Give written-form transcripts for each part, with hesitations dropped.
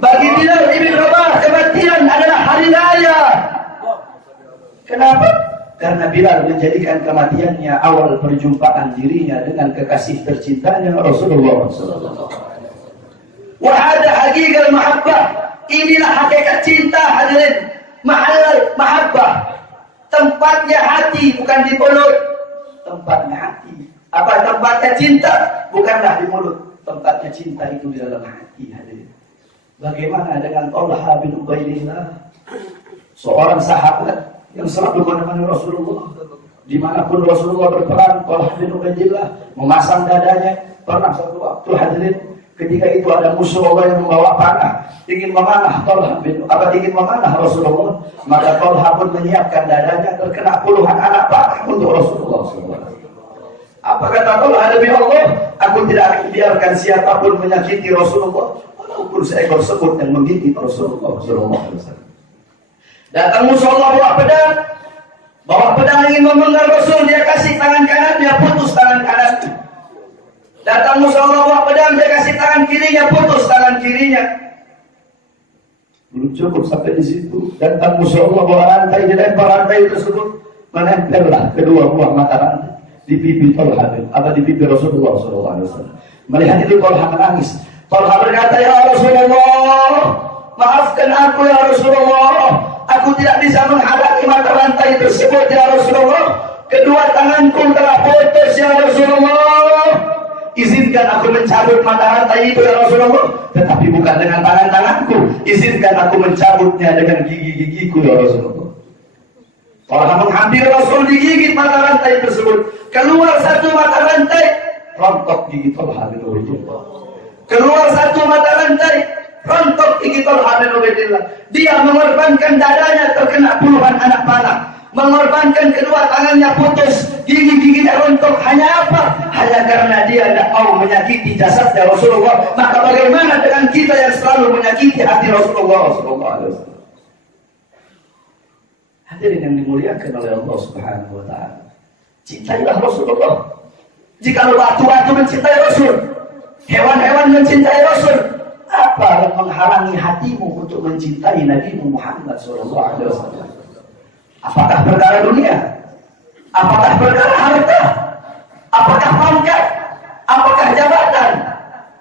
Bagi Bilal ibn Rabah kematian adalah hari raya. Kenapa? Karena Bilal menjadikan kematiannya awal perjumpaan dirinya dengan kekasih tercintanya Rasulullah SAW. Wahada hakikat mahabbah. Inilah hakikat cinta hadirin. Mahal mahabbah. Tempatnya hati bukan di mulut. Tempatnya hati. Apa tempatnya cinta? Bukanlah di mulut. Tempatnya cinta itu di dalam hati hadirin. Bagaimana dengan Talha bin Ubaidillah, seorang sahabat yang selalu menemani Rasulullah dimanapun Rasulullah berperang. Talha bin Ubaidillah memasang dadanya. Pernah satu waktu hadirin, ketika itu ada musuh Allah yang membawa panah ingin memanah Rasulullah, maka Talha pun menyiapkan dadanya, terkena puluhan anak panah untuk Rasulullah SAW. Apa kata Talha? Demi Allah, aku tidak akan biarkan siapapun menyakiti Rasulullah walaupun seekor semut yang menggigit Rasulullah SAW. Datang musuh Allah bawa pedang ingin memenggal Rasul, dia kasih tangan kanannya, putus tangan kanannya. Datang musuh Allah bawa pedang, dia kasih tangan kirinya, putus tangan kirinya. Belum cukup sampai di situ. Datang musuh Allah bawa rantai, dia lempar rantai tersebut, menempellah kedua buah mata rantai di pipi Talha, di pipi Rasulullah SAW. Melihat itu Talha menangis. Talha berkata, ya Rasulullah, maafkan aku ya Rasulullah. Aku tidak bisa menghadapi mata rantai tersebut ya Rasulullah. Kedua tanganku telah putus ya Rasulullah. Izinkan aku mencabut mata rantai itu ya Rasulullah. Tetapi bukan dengan tangan-tanganku. Izinkan aku mencabutnya dengan gigi-gigiku ya Rasulullah. Talha menghampiri Rasul, digigit mata rantai tersebut. Keluar satu mata rantai, rontok gigi Talha bin Ubaidillah. Keluar satu mata rantai, rontok gigi Talha bin Ubaidillah. Dia mengorbankan dadanya, terkena puluhan anak panah. Mengorbankan kedua tangannya, putus gigi-giginya rontok. Hanya apa? Hanya karena dia tidak mau menyakiti jasadnya Rasulullah. Maka bagaimana dengan kita yang selalu menyakiti hati Rasulullah SAW? Hadirin yang dimuliakan oleh Allah Subhanahu wa Ta'ala, cintailah Rasulullah. Jika batu-batu mencintai Rasul, hewan-hewan mencintai Rasul, apa yang menghalangi hatimu untuk mencintai Nabi Muhammad SAW? Apakah perkara dunia? Apakah perkara harta? Apakah pangkat? Apakah jabatan?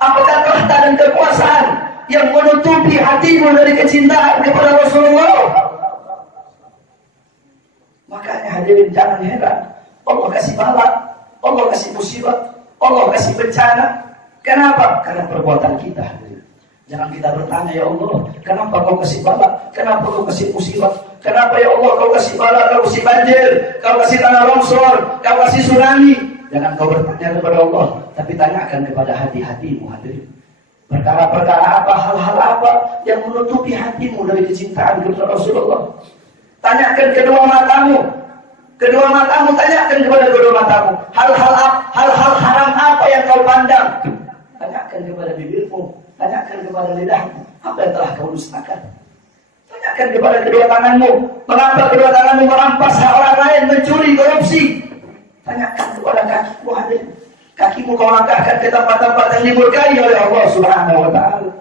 Apakah tahta dan kekuasaan yang menutupi hatimu dari kecintaan kepada Rasulullah? Makanya hadirin jangan heran, Allah kasih bala, Allah kasih musibah, Allah kasih bencana. Kenapa? Karena perbuatan kita. Jangan kita bertanya, ya Allah, kenapa kau kasih bala? Kenapa kau kasih musibah? Kenapa ya Allah kau kasih bala, kau kasih banjir, kau kasih tanah longsor, kau kasih tsunami? Jangan kau bertanya kepada Allah, tapi tanyakan kepada hati-hatimu hadirin. Perkara-perkara apa, hal-hal apa yang menutupi hatimu dari kecintaan kepada Rasulullah? Tanyakan kedua matamu. Kedua matamu, tanyakan kepada kedua matamu. Hal-hal haram apa yang kau pandang? Tanyakan kepada bibirmu. Tanyakan kepada lidahmu. Apa yang telah kau dustakan? Tanyakan kepada kedua tanganmu. Mengapa kedua tanganmu merampas hak orang lain, mencuri, korupsi? Tanyakan kepada kakimu hadirin. Kakimu kau langkahkan ke tempat-tempat yang dimurkai oleh Allah Subhanahu wa Ta'ala.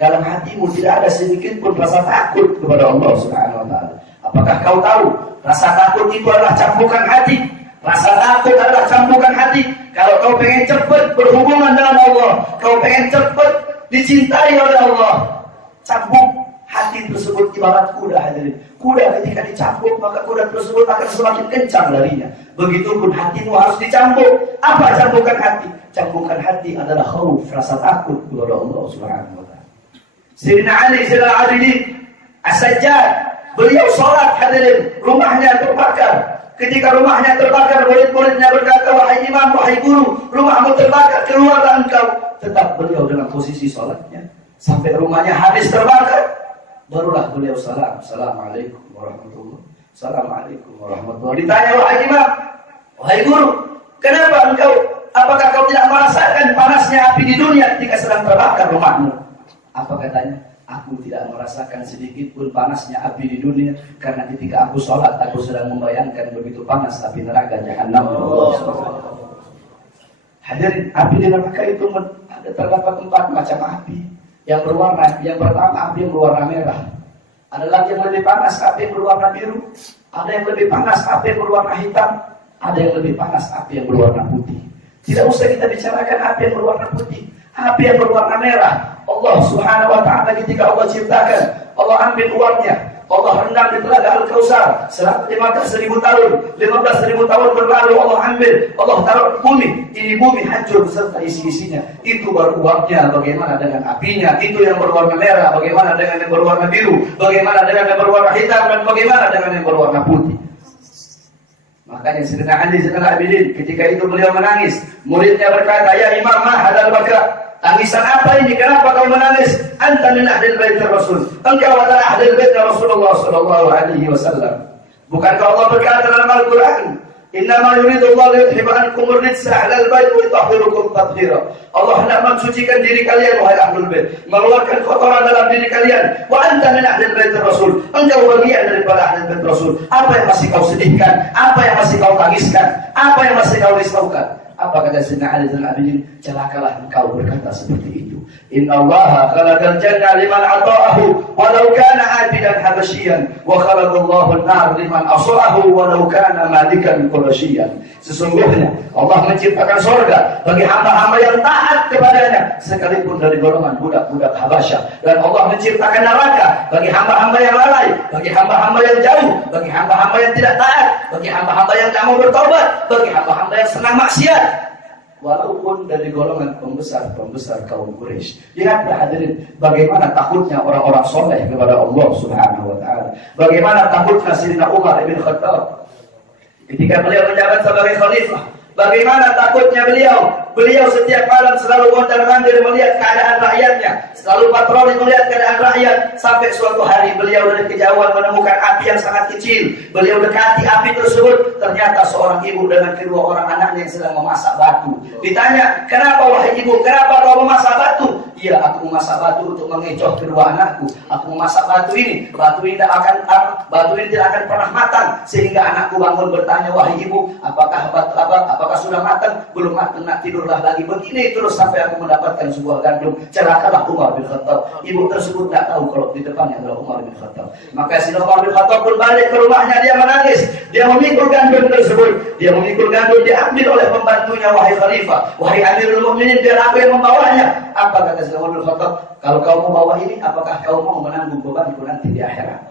Dalam hatimu tidak ada sedikit pun rasa takut kepada Allah Subhanahu wa Ta'ala. Apakah kau tahu rasa takut itu adalah cambukan hati? Rasa takut adalah cambukan hati. Kalau kau pengen cepat berhubungan dengan Allah, kau pengen cepat dicintai oleh Allah, cambuk hati tersebut ibarat kuda hadirin. Kuda ketika dicambuk, maka kuda tersebut akan semakin kencang larinya. Begitupun hatimu harus dicambuk. Apa cambukan hati? Cambukan hati adalah khauf, rasa takut kepada Allah Subhanahu wa Ta'ala. Sayyidina Ali Zainal Abidin As-Sajjad, beliau sholat hadirin, rumahnya terbakar. Ketika rumahnya terbakar, murid-muridnya berkata, wahai imam, wahai guru, rumahmu terbakar, keluarlah engkau. Tetap beliau dengan posisi sholatnya sampai rumahnya habis terbakar. Barulah beliau salam, assalamualaikum warahmatullahi, assalamualaikum warahmatullahi. Ditanya, wahai imam, wahai guru, kenapa engkau, apakah kau tidak merasakan panasnya api di dunia ketika sedang terbakar rumahmu? Apa katanya? Aku tidak merasakan sedikit pun panasnya api di dunia, karena ketika aku sholat, aku sedang membayangkan begitu panas api neraka Jahannam. Hadirin, api di neraka itu Ada terdapat 4 macam api yang berwarna. Yang pertama api yang berwarna merah. Ada lagi yang lebih panas, api yang berwarna biru. Ada yang lebih panas, api yang berwarna hitam. Ada yang lebih panas, api yang berwarna putih. Tidak usah kita bicarakan api yang berwarna putih, api yang berwarna merah. Allah Subhanahu wa ta'ala ketika Allah ciptakan, Allah ambil uangnya, Allah rendam di telaga Al-Kautsar 15.000 tahun. 15.000 tahun berlalu Allah ambil, Allah taruh bumi. Ini bumi hancur beserta isi-isinya. Itu baru uapnya. Bagaimana dengan apinya? Itu yang berwarna merah. Bagaimana dengan yang berwarna biru? Bagaimana dengan yang berwarna hitam? Dan bagaimana dengan yang berwarna putih? Makanya Sayyidina Ali Zainal Abidin ketika itu beliau menangis. Muridnya berkata, "Ya Imam, ma hadal baka?" Tangisan apa ini? Kenapa kau menangis? Anta min ahlil bait Rasul. Engkau adalah ahlil bait Rasulullah sallallahu alaihi wasallam. Bukankah Allah berkata dalam Al-Qur'an, "Innama yuridu Allah liyudhhiba ankum ar-rijsa ahlal bait wa yutahhirukum tathhira." Allah hendak mensucikan diri kalian wahai ahlul bait, mengeluarkan kotoran dalam diri kalian. Wa anta min ahlil bait Rasul. Engkau bagian daripada ahlul bait Rasul. Apa yang masih kau sedihkan? Apa yang masih kau tangiskan? Apa yang masih kau risaukan? Apa kata Sayyidina Ali Zainal Abidin? Celakalah engkau berkata seperti itu. Inna Allah khalaqal jannah liman ata'ahu walau kana 'abidan habasyian wa khalaqallahu an-nar liman asa'ahu walau kana malikan qurasyian. Sesungguhnya Allah menciptakan surga bagi hamba-hamba yang taat kepadanya sekalipun dari golongan budak-budak Habasyah, dan Allah menciptakan neraka bagi hamba-hamba yang lalai, bagi hamba-hamba yang jauh, bagi hamba-hamba yang tidak taat, bagi hamba-hamba yang tak mau bertobat, bagi hamba-hamba yang senang maksiat, walaupun dari golongan pembesar kaum Quraisy. Lihatlah hadirin, bagaimana takutnya orang-orang soleh kepada Allah Subhanahu wa ta'ala. Bagaimana takutnya Sayyidina Umar bin Khattab ketika beliau menjabat sebagai khalifah. Bagaimana takutnya beliau. Beliau setiap malam selalu mondar-mandir melihat keadaan rakyatnya, selalu patroli melihat keadaan rakyat. Sampai suatu hari beliau dari kejauhan menemukan api yang sangat kecil. Beliau dekati api tersebut, ternyata seorang ibu dengan kedua orang anaknya yang sedang memasak batu. Ditanya, "Kenapa wahai ibu, kenapa kau memasak batu?" "Iya, aku memasak batu untuk mengecoh kedua anakku. Aku memasak batu ini tidak akan pernah matang, sehingga anakku bangun bertanya, 'Wahai ibu, apakah sudah matang?' 'Belum matang, nak tidurlah lagi.' Begini terus sampai aku mendapatkan sebuah gandum." Celakalah Umar bin Khattab. Ibu tersebut tidak tahu kalau di depannya adalah Umar bin Khattab. Maka si Umar bin Khattab pun balik ke rumahnya, dia menangis. Dia memikul gandum tersebut. Dia memikul gandum, diambil oleh pembantunya, "Wahai khalifah, wahai Amirul Mukminin, biar aku yang membawanya." Apa kata si Umar bin Khattab? "Kalau kau mau bawa ini, apakah kau mau menanggung bebanku nanti di akhirat?"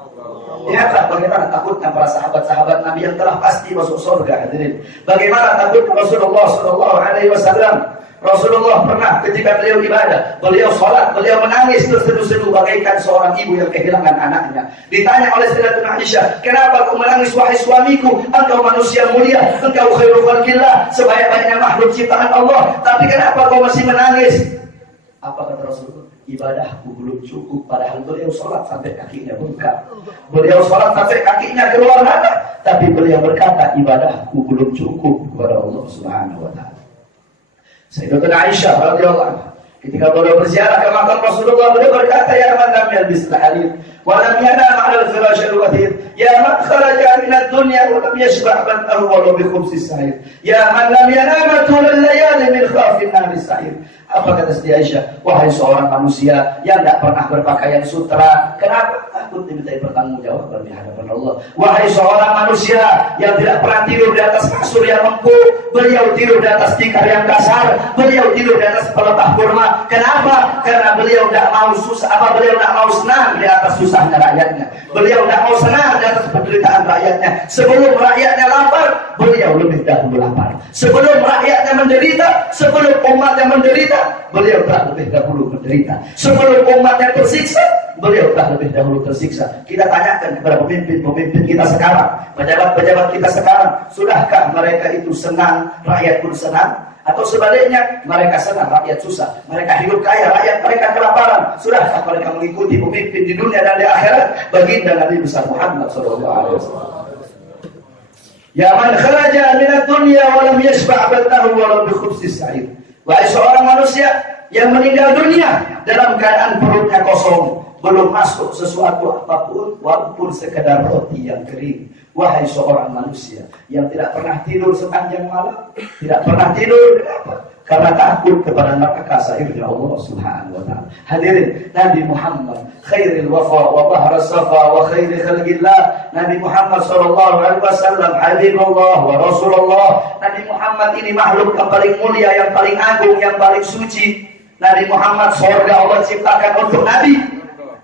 Lihatlah bagaimana takutnya para sahabat-sahabat Nabi yang telah pasti masuk surga, hadirin. Bagaimana takutnya Rasulullah sallallahu alaihi wasallam. Rasulullah pernah ketika beliau ibadah, beliau sholat, beliau menangis terseduh-seduh bagaikan seorang ibu yang kehilangan anaknya. Ditanya oleh Sayyidatuna Aisyah, "Kenapa kau menangis wahai suamiku? Engkau manusia mulia, engkau khairul khalqillah, sebaik-baiknya makhluk ciptaan Allah, tapi kenapa kau masih menangis?" Apa kata Rasulullah? "Ibadahku belum cukup." Padahal beliau sholat sampai kakinya bengkak, beliau sholat sampai kakinya keluar darah, tapi beliau berkata, "Ibadahku belum cukup kepada Allah Subhanahu wa ta'ala." Sayyidatuna Aisyah radhiyallahu anha ketika beliau berziarah ke makam Rasulullah, beliau berkata, "Ya man lam yalbis al-harir wa lam yanam 'ala al-firash al-wathir, ya man kharaja min ad-dunya wa lam yashba' batnahu wa bi khubsi as-sa'ir, ya man lam yanam tul al-layali min khawfi an-nar as-sa'ir." Apa kata Siti Aisyah? "Wahai seorang manusia yang tidak pernah berpakaian sutra, kenapa takut dimintai pertanggungjawaban di hadapan Allah? Wahai seorang manusia yang tidak pernah tidur di atas kasur yang empuk, beliau tidur di atas tikar yang kasar, beliau tidur di atas pelepah kurma. Kenapa? Karena beliau tidak mau beliau tidak mau senang di atas susahnya rakyatnya. Beliau tidak mau senang di atas penderitaan rakyatnya. Sebelum rakyatnya lapar, beliau lebih dahulu lapar. Sebelum rakyatnya menderita, sebelum umatnya menderita, beliau telah lebih dahulu menderita. Sebelum umatnya tersiksa, beliau telah lebih dahulu tersiksa. Kita tanyakan kepada pemimpin kita sekarang, pejabat-pejabat kita sekarang, sudahkah mereka itu senang, rakyat pun senang? Atau sebaliknya, mereka senang, rakyat susah. Mereka hidup kaya, rakyat mereka kelaparan. Sudahkah mereka mengikuti pemimpin di dunia dan di akhirat? Baginda Nabi besar Muhammad SAW. "Ya man kharaja min ad-dunya wa lam yashba' batnahu wa lam bi khubsi as-sa'ir." Wahai seorang manusia yang meninggal dunia dalam keadaan perutnya kosong, belum masuk sesuatu apapun walaupun sekedar roti yang kering. Wahai seorang manusia yang tidak pernah tidur sepanjang malam, tidak pernah tidur. Kenapa? karena takut kepada neraka sahirnya Allah Subhanahu wa taala. Hadirin, Nabi Muhammad khairil wafa wa bahra safa wa khairi khalqillah. Nabi Muhammad sallallahu alaihi wasallam habibullah wa rasulullah. Nabi Muhammad ini makhluk yang paling mulia, yang paling agung, yang paling suci. Nabi Muhammad surga Allah ciptakan untuk Nabi,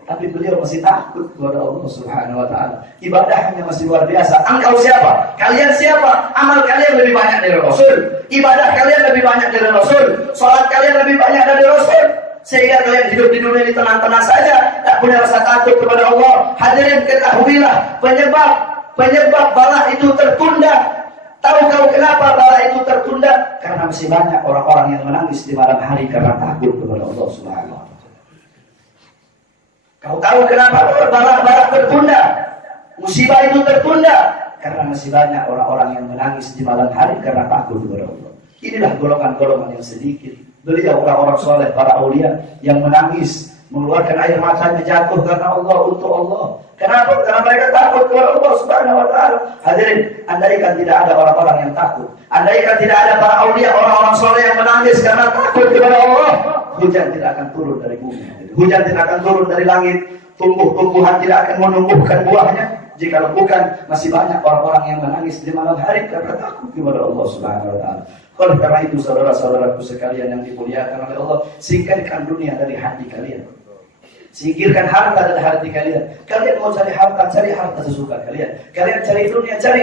tapi beliau masih takut kepada Allah Subhanahu wa taala. Ibadahnya masih luar biasa. Engkau siapa? Kalian siapa? Amal kalian lebih banyak dari Rasul. Ibadah kalian lebih banyak dari Rasul. Salat kalian lebih banyak dari Rasul. Sehingga kalian hidup di dunia ini tenang-tenang saja, tak punya rasa takut kepada Allah. Hadirin, ketahuilah penyebab bala itu tertunda. Tahu kau kenapa bala itu tertunda? Karena masih banyak orang-orang yang menangis di malam hari karena takut kepada Allah Subhanahu wa taala. Kau tahu kenapa bala tertunda? Musibah itu tertunda karena masih banyak orang-orang yang menangis di malam hari karena takut kepada Allah. Inilah golongan-golongan yang sedikit. Beliau orang-orang soleh, para aulia yang menangis, mengeluarkan air matanya jatuh karena Allah, untuk Allah. Kenapa? Karena mereka takut kepada Allah Subhanahu wa taala. Hadirin, andaikan tidak ada orang-orang yang takut, andaikan tidak ada para aulia, orang-orang soleh yang menangis karena takut kepada Allah, hujan tidak akan turun dari bumi. Hujan tidak akan turun dari langit, tumbuh-tumbuhan tidak akan menumbuhkan buahnya. Jika bukan, masih banyak orang-orang yang menangis di malam hari karena takut kepada Allah Subhanahu wa taala. Oleh karena itu, saudara-saudaraku sekalian yang dimuliakan oleh Allah, singkirkan dunia dari hati kalian. Singkirkan harta dari hati kalian. Kalian mau cari harta sesuka kalian. Kalian cari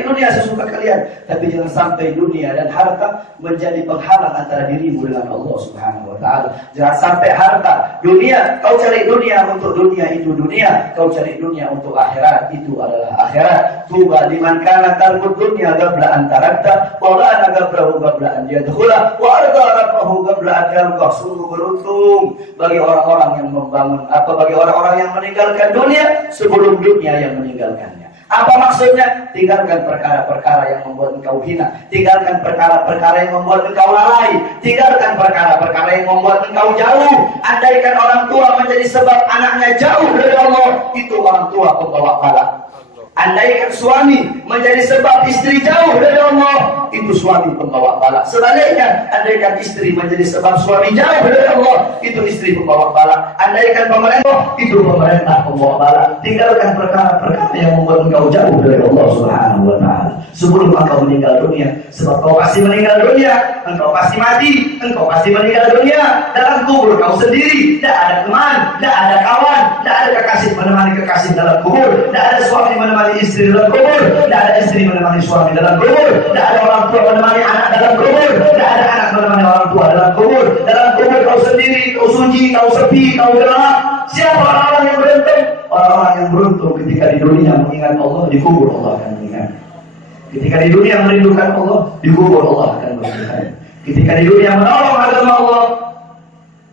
dunia sesuka kalian. Tapi jangan sampai dunia dan harta menjadi penghalang antara dirimu dengan Allah Subhanahu wa taala. Jangan sampai harta, dunia, kau cari dunia untuk dunia itu dunia, kau cari dunia untuk akhirat itu adalah akhirat. Tuba liman kana tarkut dunya qabla an tarakta wa la qablahu qabla an yadkhula wa arda rabbahu qabla an yalqa. Sungguh beruntung bagi orang-orang yang membangun bagi orang-orang yang meninggalkan dunia sebelum dunia yang meninggalkannya. Apa maksudnya? Tinggalkan perkara-perkara yang membuat engkau hina. Tinggalkan perkara-perkara yang membuat engkau lalai. Tinggalkan perkara-perkara yang membuat engkau jauh. Andaikan orang tua menjadi sebab anaknya jauh dari Allah, itu orang tua pembawa bala. Andaikan suami menjadi sebab istri jauh dari Allah, itu suami pembawa bala. Sebaliknya, andaikan istri menjadi sebab suami jauh dari Allah, itu istri pembawa bala. Andaikan pemerintah, itu pemerintah pembawa bala. Tinggalkan perkara-perkara yang membuat engkau jauh dari Allah Subhanahu wa taala sebelum engkau meninggal dunia. Sebab kau pasti meninggal dunia, engkau pasti mati, engkau pasti meninggal dunia. Dalam kubur kau sendiri, tidak ada teman, tidak ada kawan, tidak ada kekasih menemani kekasih dalam kubur, tidak ada suami menemani istri dalam kubur, tidak ada istri menemani suami dalam kubur, tidak ada orang tua menemani anak dalam kubur, tidak ada anak menemani orang tua dalam kubur. Dalam kubur kau sendiri, kau sunyi, kau sepi, kau gelap. Siapa orang-orang yang beruntung? Orang-orang yang beruntung ketika di dunia mengingat Allah, di kubur Allah akan mengingat. Ketika di dunia merindukan Allah, di kubur Allah akan merindukan. Ketika di dunia menolong agama Allah,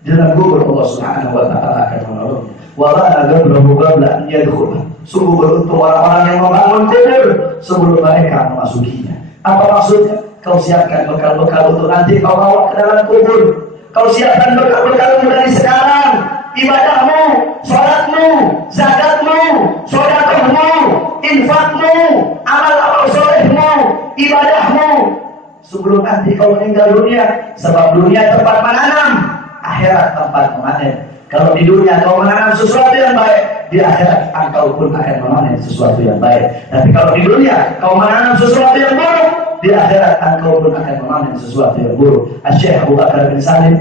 dalam kubur Allah Subhanahu wa taala akan menolong. Wala agablahu qabla an yadkhul. Sungguh beruntung orang-orang yang membangun kubur sebelum mereka memasukinya. Apa maksudnya? Kau siapkan bekal-bekal untuk nanti kau bawa ke dalam kubur. Kau siapkan bekal-bekalmu dari sekarang. Ibadahmu, salatmu, zakatmu, sedekahmu, infakmu, amal-amal solehmu, ibadahmu. Sebelum nanti kau meninggal dunia, sebab dunia tempat menanam, akhirat tempat memanen. Kalau di dunia kau menanam sesuatu yang baik, di akhirat engkau pun akan memanen sesuatu yang baik. Tapi kalau di dunia kau menanam sesuatu yang buruk, di akhirat engkau pun akan memanen sesuatu yang buruk. Syekh Abu Bakar bin Salim,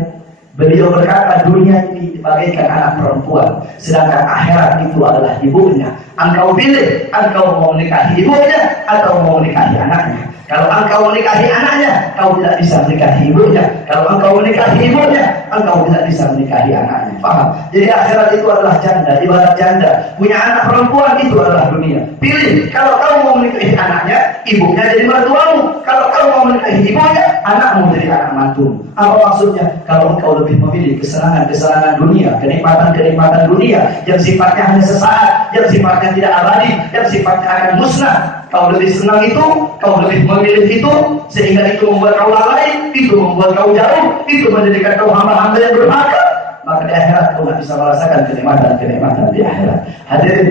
beliau berkata, dunia ini bagaikan anak perempuan, sedangkan akhirat itu adalah ibunya. Engkau pilih, engkau mau menikahi ibunya atau mau menikahi anaknya. Kalau engkau menikahi anaknya, kau tidak bisa menikahi ibunya. Kalau engkau menikahi ibunya, engkau tidak bisa menikahi anaknya. Paham? Jadi akhirat itu adalah janda, ibarat janda. Punya anak perempuan itu adalah dunia. Pilih, kalau kau mau menikahi anaknya, ibunya jadi mertuamu. Kalau kau mau menikahi ibunya, anakmu jadi anak mantumu. Apa maksudnya? Kalau engkau lebih memilih kesenangan-kesenangan dunia, kenikmatan-kenikmatan dunia yang sifatnya hanya sesaat, yang sifatnya tidak abadi, yang sifatnya akan musnah, kau lebih senang itu, kau lebih memilih itu, sehingga itu membuat kau lalai, itu membuat kau jauh, itu menjadikan kau hamba-hamba yang durhaka, maka di akhirat kau tidak bisa merasakan kenikmatan-kenikmatan di akhirat. Hadirin,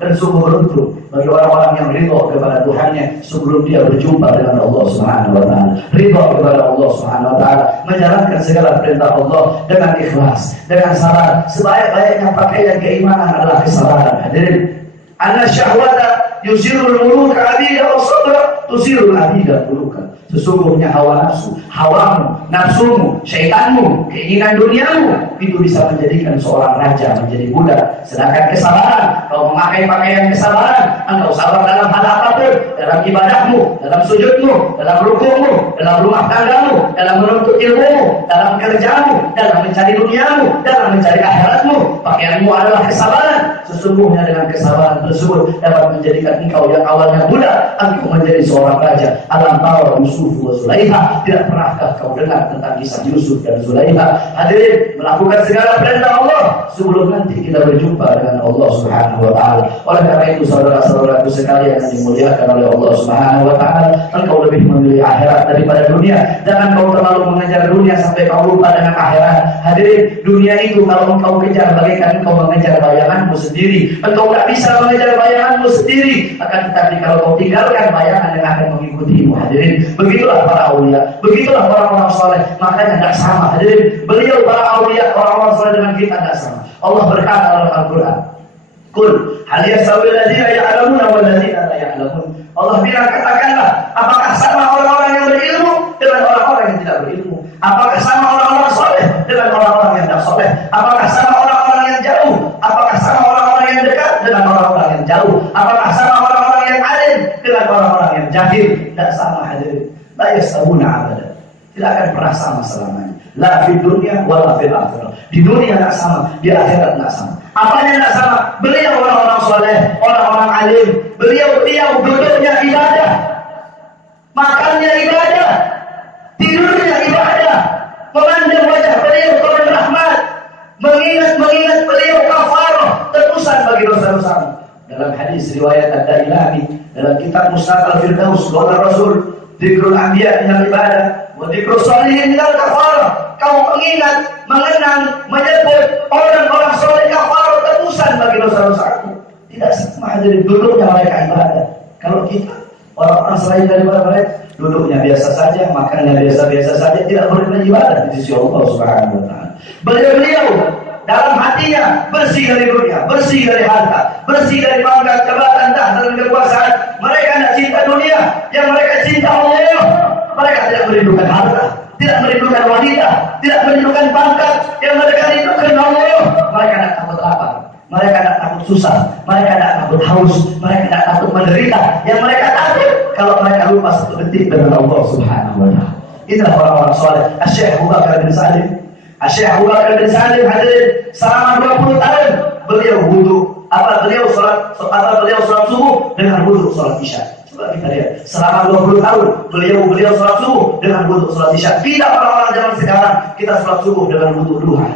dan sungguh beruntung bagi orang-orang yang ridho kepada Tuhannya sebelum dia berjumpa dengan Allah Subhanahu wa taala. Ridho kepada Allah Subhanahu wa taala, menjalankan segala perintah Allah dengan ikhlas, dengan sabar. Sebaik-baiknya pakaian keimanan adalah kesabaran. Hadirin, anna syahwata yusirul muluka abida wa sabra tusirul abida muluka. Sesungguhnya hawa nafsu, hawamu, nafsumu, syaitanmu, keinginan duniamu itu bisa menjadikan seorang raja menjadi budak. Sedangkan kesabaran, kau memakai pakaian kesabaran, engkau sabar dalam hal apapun, dalam ibadahmu, dalam sujudmu, dalam rukukmu, dalam rumah tanggamu, dalam menuntut ilmumu, dalam kerjamu, dalam mencari duniamu, dalam mencari akhiratmu. Pakaianmu adalah kesabaran. Sesungguhnya dengan kesabaran tersebut dapat menjadikan engkau yang awalnya budak, engkau menjadi seorang raja. Alam tawar Yusuf wa Zulaikha, tidak pernahkah kau dengar tentang kisah Yusuf dan Zulaikha? Hadirin, melakukan segala perintah Allah sebelum nanti kita berjumpa dengan Allah Subhanahu wa taala. Oleh karena itu saudara-saudaraku sekalian yang dimuliakan oleh Allah Subhanahu wa taala, engkau lebih memilih akhirat daripada dunia. Jangan kau terlalu mengejar dunia sampai kau lupa dengan akhirat. Hadirin, dunia itu kalau engkau kejar bagaikan engkau mengejar bayanganmu sendiri. Engkau tidak bisa mengejar bayanganmu sendiri, akan tetapi kalau kau tinggalkan bayangan yang akan mengikutimu. Hadirin, begitulah para aulia, begitulah orang-orang soleh. Makanya tidak sama. Hadirin, beliau para aulia, orang-orang soleh dengan kita tidak sama. Allah berkata dalam Al-Quran, Qul hal yastawil ladzina ya'lamuna wal ladzina la ya'lamun. Allah bilang, katakanlah, apakah sama orang-orang yang berilmu dengan orang-orang yang tidak berilmu? Apakah sama orang-orang soleh dengan orang-orang yang tidak soleh? Apakah sama orang-orang yang jauh? Apakah sama orang-orang yang dekat dengan orang-orang yang jauh? Apakah sama orang-orang yang alim dengan orang-orang yang jahil? Tidak sama. Hadirin, la yastawuna abada, tidak akan pernah sama selamanya. La fid dunya wala fil akhirah. Di dunia tidak sama, di akhirat tidak sama. Apanya tidak sama? Beliau orang-orang soleh, orang-orang alim. Beliau duduknya ibadah, makannya ibadah, tidurnya ibadah, memandang wajah beliau turun rahmat, mengingat beliau kafarah, tebusan bagi dosa-dosa. Dalam hadis riwayat Ad-Dailami, dalam kitab Musnad Al-Firdaus, qala Rasul, dzikrul anbiya minal ibadah wa dzikrus shalihin minal kafarah. Kau mengingat, mengenang, menyebut orang-orang soleh kafarah, tebusan bagi dosa-dosaku. Tidak sama dari duduknya mereka ibadah. Kalau kita orang-orang selain daripada mereka, duduknya biasa saja, makannya biasa-biasa saja, tidak boleh beribadah di sisi Allah Subhanahu wa taala. Beliau dalam hatinya bersih dari dunia, bersih dari harta, bersih dari pangkat, jabatan, tahta dan kekuasaan. Mereka tidak cinta dunia, yang mereka cinta Allah. Mereka tidak merindukan harta, tidak merindukan wanita, tidak merindukan pangkat, yang mereka rindukan Allah. Mereka tidak takut lapar, mereka tidak takut susah, mereka tidak takut haus, mereka tidak takut menderita. Yang mereka takut kalau mereka lupa satu detik dengan Allah Subhanahu wa taala. Inilah orang-orang soleh. Syekh Abu Bakar bin Salim, Syekh Abu Bakar bin Salim, hadirin, selama 20 tahun beliau wudu. Beliau sholat subuh dengan wudu sholat isya. Coba kita lihat, selama 20 tahun beliau sholat subuh dengan wudu sholat isya. Kita orang-orang zaman sekarang, kita sholat subuh dengan wudu duha.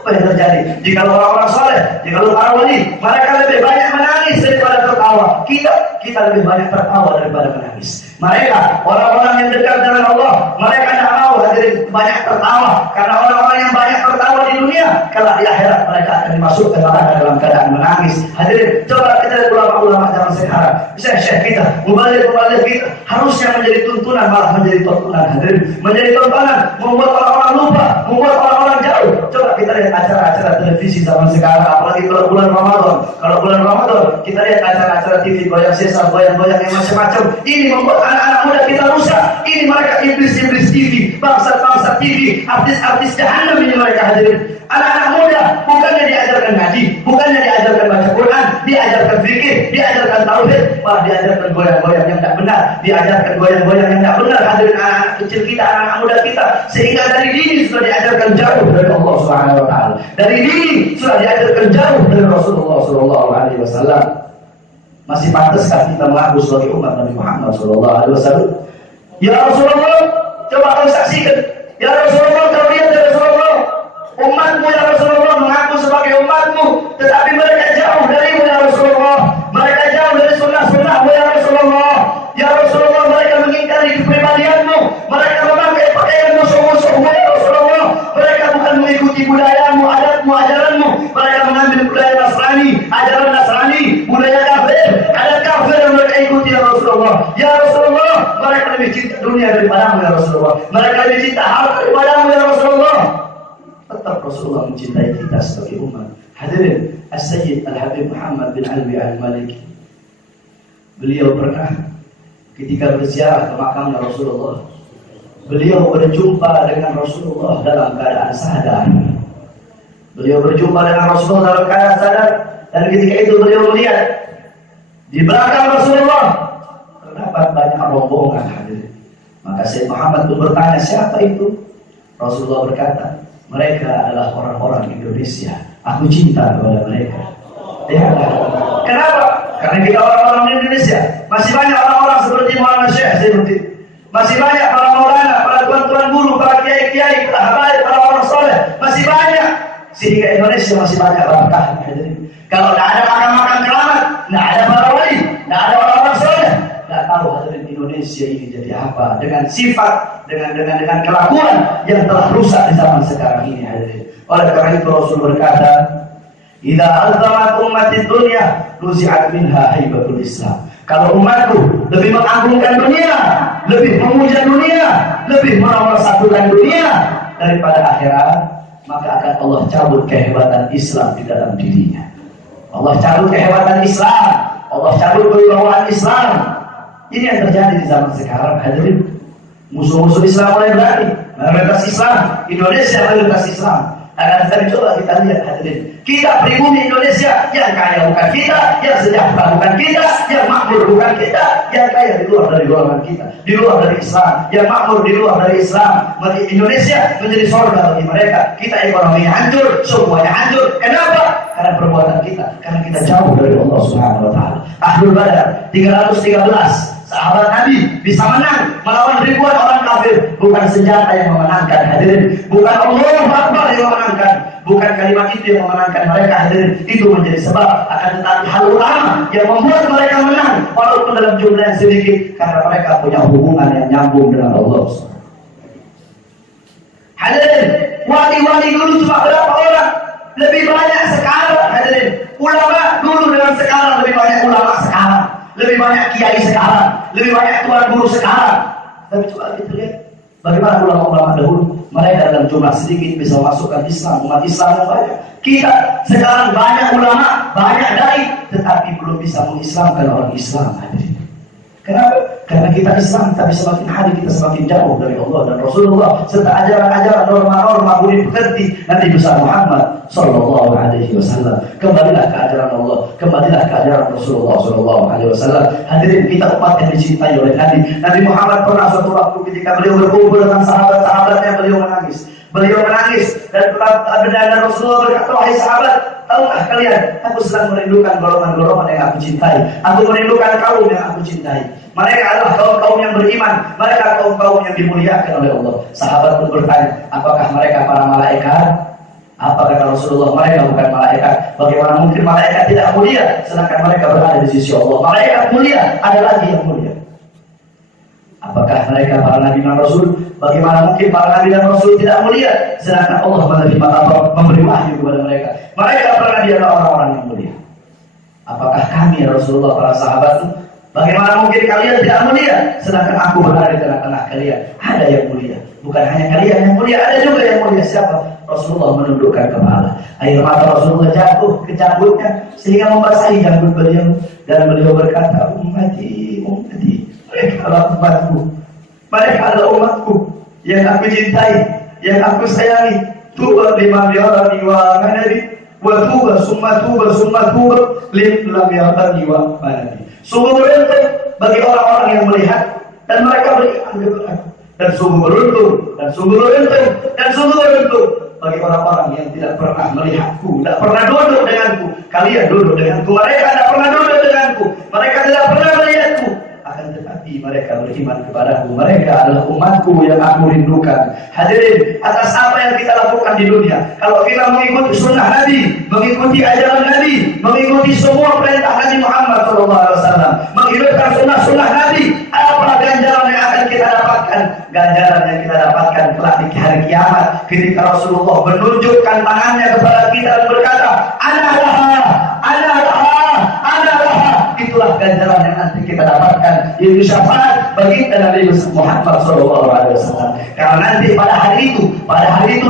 Apa yang terjadi? Jika orang-orang soleh, jika para wali, mereka lebih banyak menangis daripada tertawa. Kita lebih banyak tertawa daripada menangis. Mereka, orang-orang yang dekat dengan Allah, mereka tidak mau hadirin banyak tertawa. Karena orang-orang yang banyak tertawa di dunia, kalau di akhirat mereka akan dimasukkan neraka dalam keadaan menangis. Hadirin, coba kita lihat ulama-ulama zaman sekarang. Syekh kita, mubalik kita, harusnya menjadi tuntunan, malah menjadi tontonan. Hadirin, menjadi tontonan, membuat orang-orang lupa, membuat orang-orang jauh. Coba kita lihat acara-acara televisi zaman sekarang, apalagi kalau bulan Ramadan. Kalau bulan Ramadan, kita lihat acara-acara TV, goyang sesar, goyang-goyang yang macam-macam. Ini membuat anak-anak muda kita rusak. Ini mereka iblis-iblis TV, bangsa-bangsa TV, artis-artis jahanam ini mereka. Hadirin, anak-anak muda bukannya diajarkan ngaji, bukannya diajarkan baca Quran, diajarkan fikih, diajarkan tauhid, malah diajarkan goyang-goyang yang tidak benar, diajarkan goyang-goyang yang tidak benar. Hadirin, anak-anak kecil kita, anak-anak muda kita, sehingga dari dini sudah diajarkan jauh dari Allah Subhanahu wa taala. Dari dini sudah diajarkan jauh dari Rasulullah sallallahu alaihi wasallam. Masih pantaskah kita mengaku sebagai umat Nabi Muhammad sallallahu alaihi wasallam? Ya Rasulullah, coba kau saksikan. Ya Rasulullah, kau lihat ya Rasulullah, umatmu ya Rasulullah mengaku sebagai umatmu, tetapi mereka jauh darimu ya Rasulullah. Mereka jauh dari sunnah-sunnahmu ya Rasulullah. Ya Rasulullah, mereka mengingkari kepribadianmu, mereka memakai pakaian musuh-musuhmu ya Rasulullah. Mereka bukan mengikuti budayamu, adatmu, ajaranmu. Mereka mengambil budaya Nasrani, ajaran Nasrani, budaya kafir, adat kafir. dunia daripadamu ya Rasulullah. Mereka lebih cinta harta daripadamu ya Rasulullah. Tetap Rasulullah mencintai kita sebagai umat. Hadirin, As-Sayyid Al-Habib Muhammad bin Alwi Al-Maliki, beliau pernah ketika berziarah ke makamnya Rasulullah, beliau berjumpa dengan Rasulullah dalam keadaan sadar. Beliau berjumpa dengan Rasulullah dalam keadaan sadar, dan ketika itu beliau melihat di belakang Rasulullah terdapat banyak rombongan hadirin. Maka Sayyid Muhammad pun bertanya, siapa itu? Rasulullah berkata, mereka adalah orang-orang Indonesia. Aku cinta kepada mereka. Ya, kenapa? Karena kita orang-orang Indonesia. Masih banyak orang-orang seperti Muhammad Syekh seperti, masih banyak para maulana, para tuan-tuan guru, para kiai-kiai, para habaib, para orang soleh. Masih banyak. Sehingga Indonesia masih banyak barakah. Kalau tidak ada makan-makan keramat, tidak ada para wali, tidak ada orang-orang soleh, tidak tahu hadirin Indonesia ini jadi apa dengan sifat, dengan kelakuan yang telah rusak di zaman sekarang ini hadirin. Oleh karena itu Rasul berkata, "Idza alzamat ummati dunya, nuzi'at minha haibatul Islam." Kalau umatku lebih mengagungkan dunia, lebih memuja dunia, lebih menomorsatukan dunia daripada akhirat, maka akan Allah cabut kehebatan Islam di dalam dirinya. Allah cabut kehebatan Islam, Allah cabut kewibawaan Islam. Ini yang terjadi di zaman sekarang hadirin. Musuh-musuh Islam mulai berani, mayoritas Islam, Indonesia mayoritas Islam. Akan tetapi coba kita lihat hadirin, kita pribumi Indonesia yang kaya bukan kita, yang sejahtera bukan kita, yang makmur bukan kita, yang kaya di luar dari golongan kita, di luar dari Islam, yang makmur di luar dari Islam. Indonesia menjadi surga bagi mereka. Kita ekonominya hancur, semuanya hancur. Kenapa? Karena perbuatan kita, karena kita jauh dari Allah Subhanahu Wa Taala. Ahlul Badar 313 sahabat Nabi bisa menang melawan ribuan orang kafir. Bukan senjata yang memenangkan hadirin, bukan Allahu Akbar yang memenangkan, bukan kalimat itu yang memenangkan mereka hadirin. Itu menjadi sebab, akan tetapi hal utama yang membuat mereka menang walaupun dalam jumlah yang sedikit, karena mereka punya hubungan yang nyambung dengan Allah. Hadirin, wali-wali dulu cuma berapa orang? Lebih banyak sekarang hadirin. Ulama dulu dengan sekarang lebih banyak ulama sekarang, lebih banyak kiai sekarang, lebih banyak tuan guru sekarang. Tapi coba kita lihat bagaimana ulama-ulama dahulu. Mereka dalam jumlah sedikit bisa memasukkan Islam, umat Islam yang banyak. Kita sekarang banyak ulama, banyak dai, tetapi belum bisa mengislamkan orang Islam hadirin. Kenapa? Karena kita Islam, tapi semakin hari kita semakin jauh dari Allah dan Rasulullah serta ajaran-ajaran norma-norma budi pekerti Nabi besar Muhammad Sallallahu Alaihi Wasallam. Kembalilah ke ajaran Allah, kembalilah ke ajaran Rasulullah Sallallahu Alaihi Wasallam. Hadirin, kita umat yang dicintai oleh Nabi. Nabi Muhammad pernah suatu waktu ketika beliau berkumpul dengan sahabat-sahabatnya, beliau menangis. Beliau menangis dan Rasulullah berkata, wahai sahabat, tahukah kalian, aku sedang merindukan golongan-golongan yang aku cintai. Aku merindukan kaum yang aku cintai. Mereka adalah kaum-kaum yang beriman. Mereka kaum-kaum yang dimuliakan oleh Allah. Sahabat pun bertanya, apakah mereka para malaikat? Apa kata Rasulullah? Mereka bukan malaikat. Bagaimana mungkin malaikat tidak mulia sedangkan mereka berada di sisi Allah? Malaikat mulia, ada lagi yang mulia. Apakah mereka para nabi dan rasul? Bagaimana mungkin para nabi dan rasul tidak mulia sedangkan Allah memberi wahyu kepada mereka? Mereka para nabi adalah orang-orang yang mulia. Apakah kami ya Rasulullah, para sahabat, bagaimana mungkin kalian tidak mulia sedangkan aku berada di tengah-tengah kalian? Ada yang mulia. Bukan hanya kalian yang mulia, ada juga yang mulia. Siapa? Rasulullah menundukkan kepala. Air mata Rasulullah jatuh ke janggutnya sehingga membasahi janggut beliau, dan beliau berkata, ummati, ummati, mereka adalah umatku, mereka adalah umatku yang aku cintai, yang aku sayangi. Tuba liman yarani wa manani, wa tuba summa lam yarani wa manani. Sungguh beruntung bagi orang-orang yang melihat dan mereka beriman kepada aku, dan sungguh beruntung bagi orang-orang yang tidak pernah melihatku, tidak pernah duduk denganku. Kalian duduk denganku, mereka tidak pernah duduk denganku, mereka tidak pernah melihatku, akan tetapi mereka beriman kepadaku. Mereka adalah umatku yang aku rindukan. Hadirin, atas apa yang kita lakukan di dunia, kalau kita mengikuti sunnah Nabi, mengikuti ajaran Nabi, mengikuti semua perintah Nabi Muhammad SAW, menghidupkan sunnah-sunnah Nabi, apa ganjaran yang akan kita dapatkan? Ganjaran yang kita dapatkan kelak di hari kiamat, ketika Rasulullah menunjukkan tangannya kepada kita dan berkata, ana laha, ana laha, ana laha. Itu itulah ganjaran yang nanti kita dapatkan, yaitu syafaat bagi Nabi Muhammad SAW. Karena nanti pada hari itu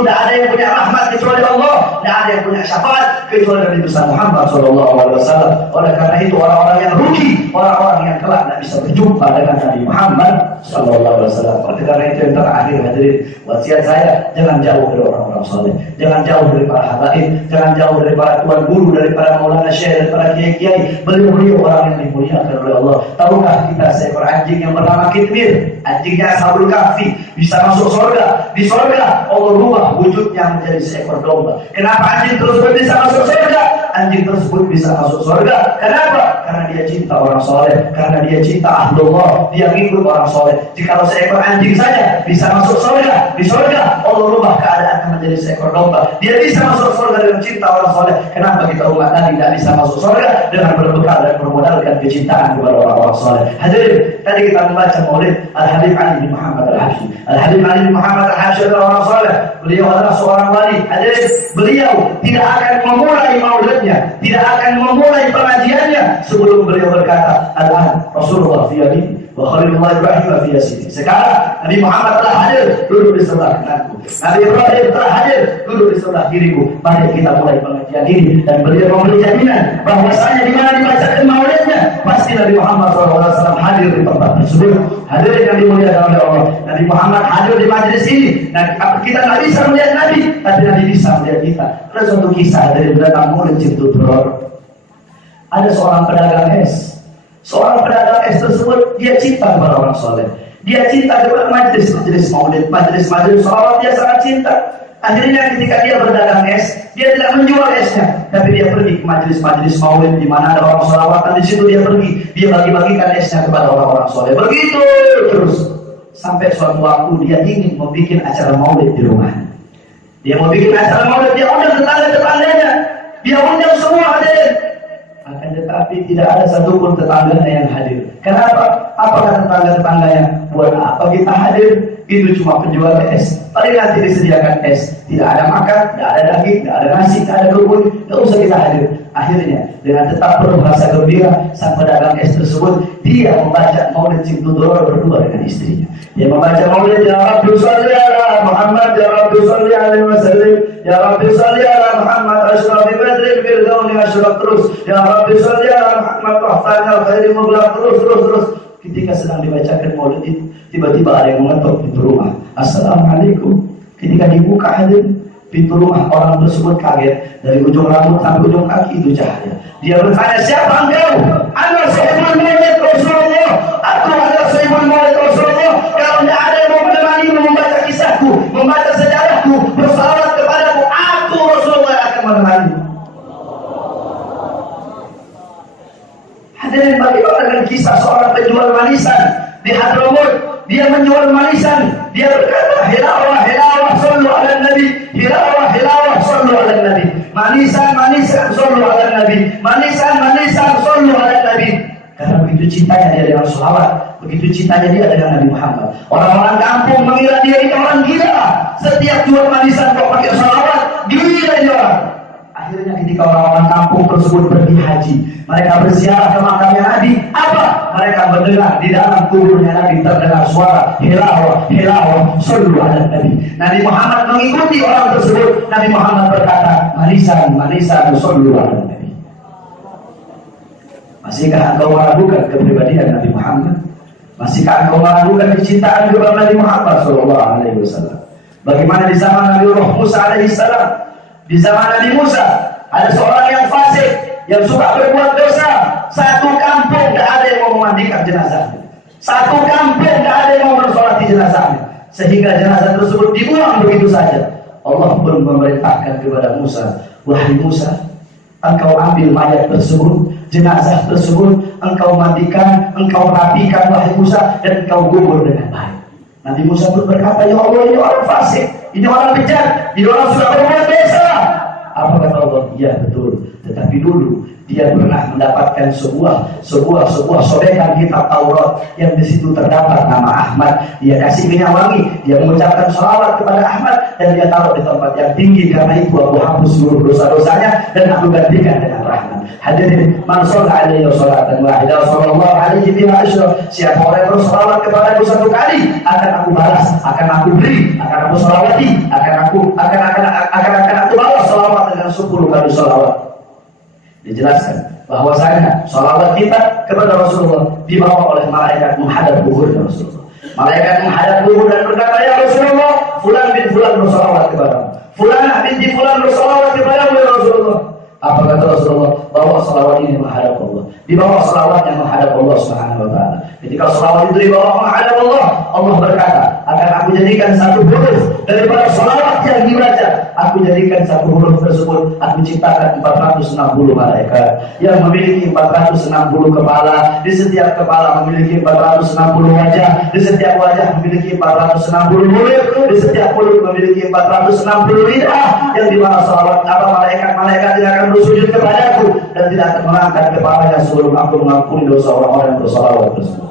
tidak ada yang punya rahmat kecuali Allah, tidak ada yang punya syafaat kecuali Nabi Muhammad SAW. Oleh karena itu orang-orang yang rugi, orang-orang yang kelak tidak bisa berjumpa dengan Nabi Muhammad SAW. Oleh karena itu yang terakhir hadirin, wasiat saya, jangan jauh dari orang-orang soleh, jangan jauh dari para habaib, jangan jauh dari para tuan guru, dari para maulana syekh, dari para kiai-kiai. Beliau orang yang dimuliakan oleh Allah. Tahukah kita seekor anjing yang bernama Kitmir, anjingnya Ashabul Kahfi, bisa masuk surga? Di surga Allah rubah wujudnya menjadi seekor domba. Kenapa anjing tersebut bisa masuk surga? Anjing tersebut bisa masuk surga. Kenapa? Karena dia cinta orang soleh, karena dia cinta ahlullah, dia ngikut orang soleh. Jikalau seekor anjing saja bisa masuk surga, di surga Allah rubah keadaannya menjadi seekor domba. Dia bisa masuk surga dengan cinta orang soleh. Kenapa kita umat Nabi tidak bisa masuk surga dengan berbekal dan bermodalkan kecintaan kepada orang-orang soleh? Hadirin, tadi kita membaca maulid Al-Habib Ali bin Muhammad Al-Habsyi. Al-Habib Ali bin Muhammad Al-Habsyi adalah orang soleh. Beliau adalah seorang wali. Hadirin, beliau tidak akan memulai maulidnya, tidak akan memulai pengajiannya sebelum beliau berkata, Al-an Rasulullah fi yamini wa Khalilullah Ibrahim fi yasini. Sekarang Nabi Muhammad telah hadir, duduk di sebelah kananku. Nabi Ibrahim telah hadir, duduk di sebelah kiriku. Mari kita mulai pengajian ini. Dan beliau memberi jaminan bahwasanya di mana dibacakan maulidnya pasti Nabi Muhammad SAW hadir di tempat tersebut. Hadirin yang dimuliakan oleh Allah, Nabi Muhammad hadir di majelis ini. Nah, kita nggak bisa melihat Nabi, tapi Nabi bisa melihat kita. Ada suatu kisah dari datang murid Ciptu Telur. Ada seorang pedagang es. Seorang pedagang es tersebut dia cinta kepada orang soleh. Dia cinta kepada majelis maulid, majelis sholawat, dia sangat cinta. Akhirnya ketika dia berdagang es, dia tidak menjual esnya, tapi dia pergi ke majelis maulid di mana ada orang sholawatan. Di situ dia pergi, dia bagi-bagikan esnya kepada orang-orang soleh. Begitu terus sampai suatu waktu dia ingin membuat acara maulid di rumahnya. Dia mau bikin acara maulid, dia undang tetangga-tetangganya, dia undang semua hadirin. Akan tetapi tidak ada satupun tetangganya yang hadir. Kenapa? Apakah tetangga-tetangganya? Buat apa kita hadir? Itu cuma penjual es. Paling nanti disediakan es, tidak ada makan, tidak ada daging, tidak ada nasi, tidak ada kerupuk, tidak usah kita hadir. Akhirnya dengan tetap berbahasa gembira, sang pedagang es tersebut dia membaca maulid Ciptu Telur berdua dengan istrinya. Dia membaca maulid, ya Rabbi sholli ala Muhammad, ya Rabbi sholli alaihi wasallam, ya Rabbi sholli ala Muhammad asyrafil badri fil kauni asyraf, terus ya Rabbi sholli ala Muhammad rahtanal khairi mublagh, terus. Ketika sedang dibacakan maulid itu, tiba-tiba ada yang mengetuk pintu rumah. Assalamualaikum. Ketika dibuka hadir pintu rumah, orang tersebut kaget. Dari ujung rambut sampai ujung kaki itu cahaya. Dia bertanya, siapa engkau? Ana sahibul maulid Rasulullah. Aku adalah sahibul maulid Rasulullah. Kalau tidak ada yang mau menemani membaca kisahku, membaca sejarahku, bersalawat kepadaku, aku Rasulullah akan menemani. Hadirin, bagaimana dengan kisah seorang penjual manisan di Hadramut? Dia menjual manisan, dia berkata, hilawah, sallu ala nabi, hilawah, sallu ala nabi. Manisan, sallu ala nabi. Manisan, sallu ala nabi. Karena begitu cintanya dia dengan sholawat, begitu cintanya dia dengan Nabi Muhammad. Orang-orang kampung mengira dia itu orang gila. Setiap jual manisan kok pakai sholawat, gila dia orang. Akhirnya ketika orang-orang kampung tersebut pergi haji, mereka berziarah ke makamnya Nabi. Apa? Mereka mendengar di dalam kuburnya Nabi terdengar suara hilawah, sallu ala nabi. Nabi Muhammad mengikuti orang tersebut. Nabi Muhammad berkata, manisan, sallu ala nabi. Masihkah engkau meragukan kepribadian Nabi Muhammad? Masihkah engkau meragukan kecintaan kepada Nabi Muhammad SAW? Bagaimana di zaman Nabi Musa alaihissalam? Di zaman Nabi Musa ada seorang yang fasik, yang suka berbuat dosa. Satu kampung tidak ada yang mau memandikan jenazahnya. Satu kampung tidak ada yang mau bersolati jenazahnya. Sehingga jenazah tersebut dibuang begitu saja. Allah pun memerintahkan kepada Musa, wahai Musa, engkau ambil mayat tersebut, jenazah tersebut, engkau mandikan, engkau rapikan wahai Musa, dan engkau kubur dengan baik. Nabi Musa pun berkata, ya Allah, ini orang fasik, ini orang bejat, ini orang sudah berbuat dosa. Apa kata Allah? Iya betul. Tetapi dulu dia pernah mendapatkan sebuah sobekan kitab Taurat yang di situ terdapat nama Ahmad. Dia kasih minyak wangi, dia mengucapkan sholawat kepada Ahmad dan dia taruh di tempat yang tinggi. Karena itu aku hapus seluruh dosa-dosanya dan aku gantikan dengan rahmat. Hadirin, man shalla alaihi salatan wahidah sallallahu alaihi biha asyra. Siapa orang yang bersolawat kepada aku satu kali, akan aku balas, akan aku beri, akan aku sholawati, akan aku balas sholawat dengan 10 kali sholawat. Dijelaskan bahwasanya sholawat kita kepada Rasulullah dibawa oleh malaikat menghadap kuburnya Rasulullah. Malaikat menghadap kubur dan berkata, ya Rasulullah, fulan bin fulan bersolawat kepadamu, fulanah binti fulan bersolawat kepadamu ya Rasulullah. Apa kata Rasulullah? Bawa salawat ini menghadap Allah. Dibawa salawat yang menghadap Allah Subhanahu wa taala. Ketika salawat itu dibawa menghadap Allah, Allah berkata, akan aku jadikan satu huruf daripada salawat yang dibaca. Aku jadikan satu huruf tersebut, aku ciptakan 460 malaikat yang memiliki 460 kepala. Di setiap kepala memiliki 460 wajah. Di setiap wajah memiliki 460 mulut. Di setiap mulut memiliki 460 lidah. Yang dimana salawat malaikat tidak akan bersujud kepadaku dan tidak akan mengangkat kepalanya sebelum aku mengampuni dosa orang-orang yang bersalawat tersebut.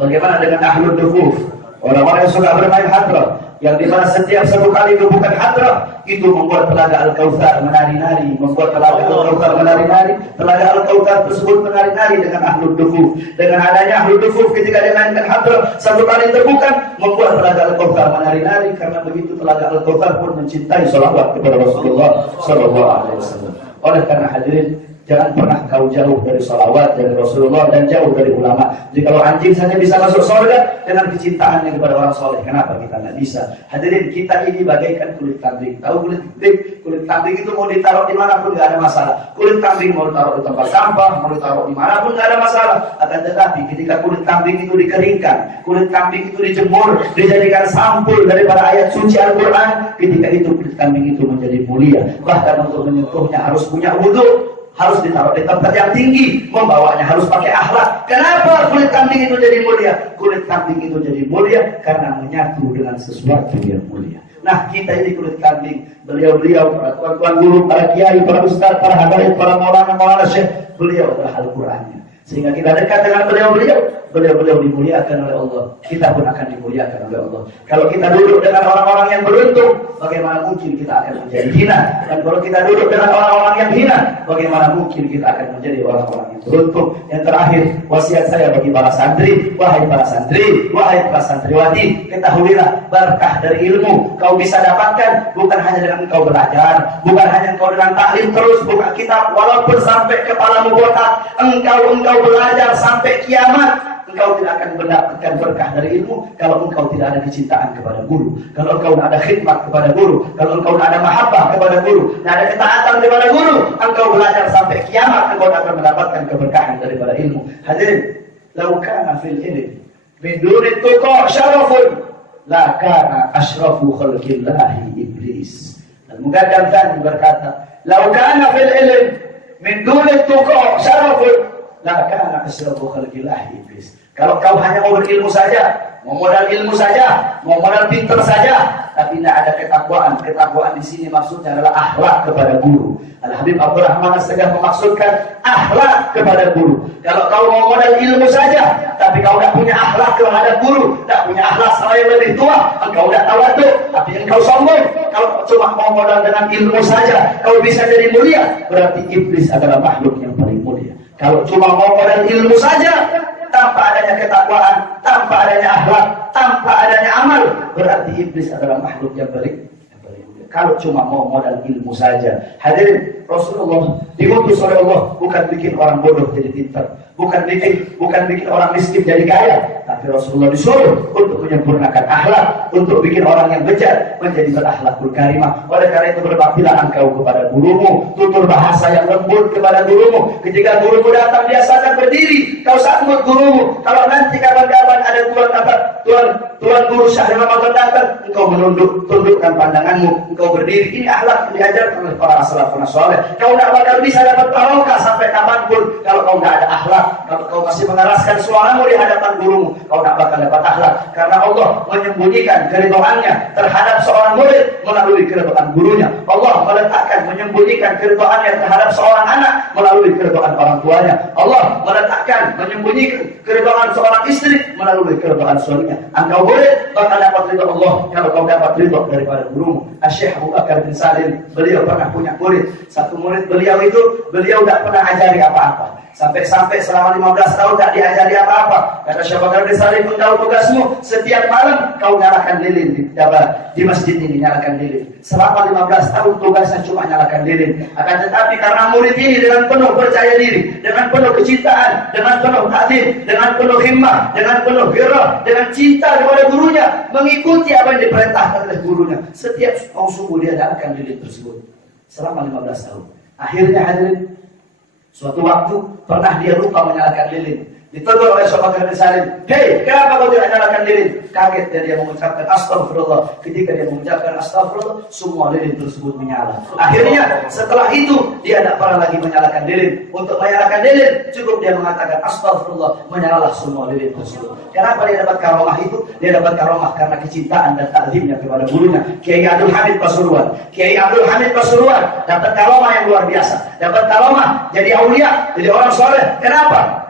Bagaimana dengan ahlul dufuf? Orang-orang yang suka bermain hadrah, yang dimana setiap satu kali gebukan hadrah itu membuat telaga Al-Kautsar menari-nari, membuat telaga Al-Kautsar menari-nari, telaga Al-Kautsar tersebut menari-nari dengan ahlul dufuf. Dengan adanya ahlul dufuf ketika dia mainkan hadrah satu kali terbuka, membuat telaga Al-Kautsar menari-nari. Karena begitu telaga Al-Kautsar pun mencintai salawat kepada Rasulullah sallallahu alaihi wasallam. Oleh karena hadirin, jangan pernah kau jauh dari salawat dari Rasulullah dan jauh dari ulama. Jadi kalau anjing saja bisa masuk surga dengan kecintaannya kepada orang soleh, kenapa kita nggak bisa? Hadirin, kita ini bagaikan kulit kambing. Tahu kulit kambing? Kulit kambing itu mau ditaruh dimanapun nggak ada masalah. Kulit kambing mau ditaruh di tempat sampah, mau ditaruh dimanapun nggak ada masalah. Akan tetapi ketika kulit kambing itu dikeringkan, kulit kambing itu dijemur, dijadikan sampul daripada ayat suci Al-Quran, ketika itu kulit kambing itu menjadi mulia. Bahkan untuk menyentuhnya harus punya wudhu, harus ditaruh di tempat yang tinggi, membawanya harus pakai akhlak. Kenapa kulit kambing itu jadi mulia? Kulit kambing itu jadi mulia karena menyatu dengan sesuatu yang mulia. Nah, kita ini kulit kambing. Beliau-beliau, para tuan-tuan guru, para kiai, para ustaz, para habaib, para maulana syekh, beliau adalah Al-Qurannya. Sehingga kita dekat dengan beliau dimuliakan oleh Allah. Kita pun akan dimuliakan oleh Allah. Kalau kita duduk dengan orang-orang yang beruntung, bagaimana mungkin kita akan menjadi hina? Dan kalau kita duduk dengan orang-orang yang hina, bagaimana mungkin kita akan menjadi orang-orang yang beruntung? Yang terakhir, wasiat saya bagi para santri, wahai para santriwati, ketahuilah berkah dari ilmu kau bisa dapatkan bukan hanya dengan engkau belajar, bukan hanya engkau dengan taklim terus buka kitab, walaupun sampai kepalamu botak, engkau belajar sampai kiamat, engkau tidak akan mendapatkan berkah dari ilmu kalau engkau tidak ada kecintaan kepada guru, kalau engkau tidak ada khidmat kepada guru, kalau engkau tidak ada mahabbah kepada guru, tidak ada ketaatan kepada guru, engkau belajar sampai kiamat, engkau tidak akan mendapatkan keberkahan daripada ilmu. Hadirin, lau kana fil ilm min duni tuqa syarafun la kana asyrafu khalqillahi iblis. Dan Mugaddam Tsani berkata, lau kana fil ilm min duni tuqa syarafun la kana asyrafu khalqillahi iblis. Kalau kau hanya mau berilmu saja, mau modal ilmu saja, mau modal pintar saja, tapi tidak ada ketakwaan. Ketakwaan di sini maksudnya adalah akhlak kepada guru. Al-Habib Abdurrahman As-Sagaf memaksudkan akhlak kepada guru. Kalau kau mau modal ilmu saja, tapi kau tidak punya akhlak kepada guru, tidak punya akhlak sama yang lebih tua, engkau tidak tawadhu, tapi engkau sombong. Kalau cuma mau modal dengan ilmu saja, kau bisa jadi mulia, berarti iblis adalah makhluk yang paling mulia. Kalau cuma mau modal ilmu saja, tanpa adanya ketakwaan, tanpa adanya akhlak, tanpa adanya amal, berarti iblis adalah makhluk yang paling mulia. Kalau cuma mau modal ilmu saja. Hadirin, Rasulullah diutus oleh Allah bukan bikin orang bodoh jadi pintar, bukan bikin orang miskin jadi kaya, tapi Rasulullah disuruh untuk menyempurnakan akhlak, untuk bikin orang yang bejat menjadi berakhlakul karimah. Oleh karena itu berbaktilah engkau kepada gurumu, tutur bahasa yang lembut kepada gurumu. Ketika gurumu datang biasakan berdiri, kau sambut gurumu. Kalau nanti kapan-kapan ada tuan guru Syahri Ramadan datang, engkau tundukkan pandanganmu, engkau berdiri. Ini akhlak yang diajarkan oleh para salafun saleh. Kau tidak bakal bisa dapat barokah sampai kapanpun kalau kau tidak ada akhlak, Kalau kau masih mengeraskan suaramu di hadapan gurumu, kau tak bakal dapat akhlak. Karena Allah menyembunyikan keridhaannya terhadap seorang murid melalui keridhaan gurunya. Allah menyembunyikan keridhaannya terhadap seorang anak melalui keridhaan orang tuanya. Allah menyembunyikan keridhaan seorang istri melalui keridhaan suaminya. Engkau murid bakal dapat ridha Allah kalau kau dapat ridha daripada gurumu. Syekh Abu Bakar bin Salim, beliau pernah punya murid. Satu murid beliau tak pernah ajari apa-apa. Sampai-sampai selama 15 tahun tak diajari apa-apa. Kata Syekh Bakar bin Salim, pun tahu tugasmu, setiap malam kau nyalakan lilin di masjid ini, nyalakan lilin. Selama 15 tahun tugasnya cuma nyalakan lilin. Akan tetapi karena murid ini dengan penuh percaya diri, dengan penuh kecintaan, dengan penuh taklim, dengan penuh himmah, dengan penuh gairah, dengan cinta kepada gurunya, mengikuti apa yang diperintahkan oleh gurunya, setiap subuh dia nyalakan lilin tersebut selama 15 tahun. Akhirnya hadirin, suatu waktu pernah dia lupa menyalakan lilin. Ditegur oleh Syekh Bakar bin Salim, "Hei, kenapa kau tidak nyalakan lilin?" Kaget dan dia mengucapkan astagfirullah. Ketika dia mengucapkan astagfirullah, semua lilin tersebut menyala. Akhirnya setelah itu dia tidak pernah lagi menyalakan lilin. Untuk menyalakan lilin cukup dia mengatakan astagfirullah, menyalalah semua lilin tersebut. Kenapa dia dapat karomah itu? Dia dapat karomah karena kecintaan dan takzimnya kepada gurunya, Kiai Abdul Hamid Pasuruan. Kiai Abdul Hamid Pasuruan dapat karomah yang luar biasa. Dapat karomah jadi aulia, jadi orang soleh. Kenapa?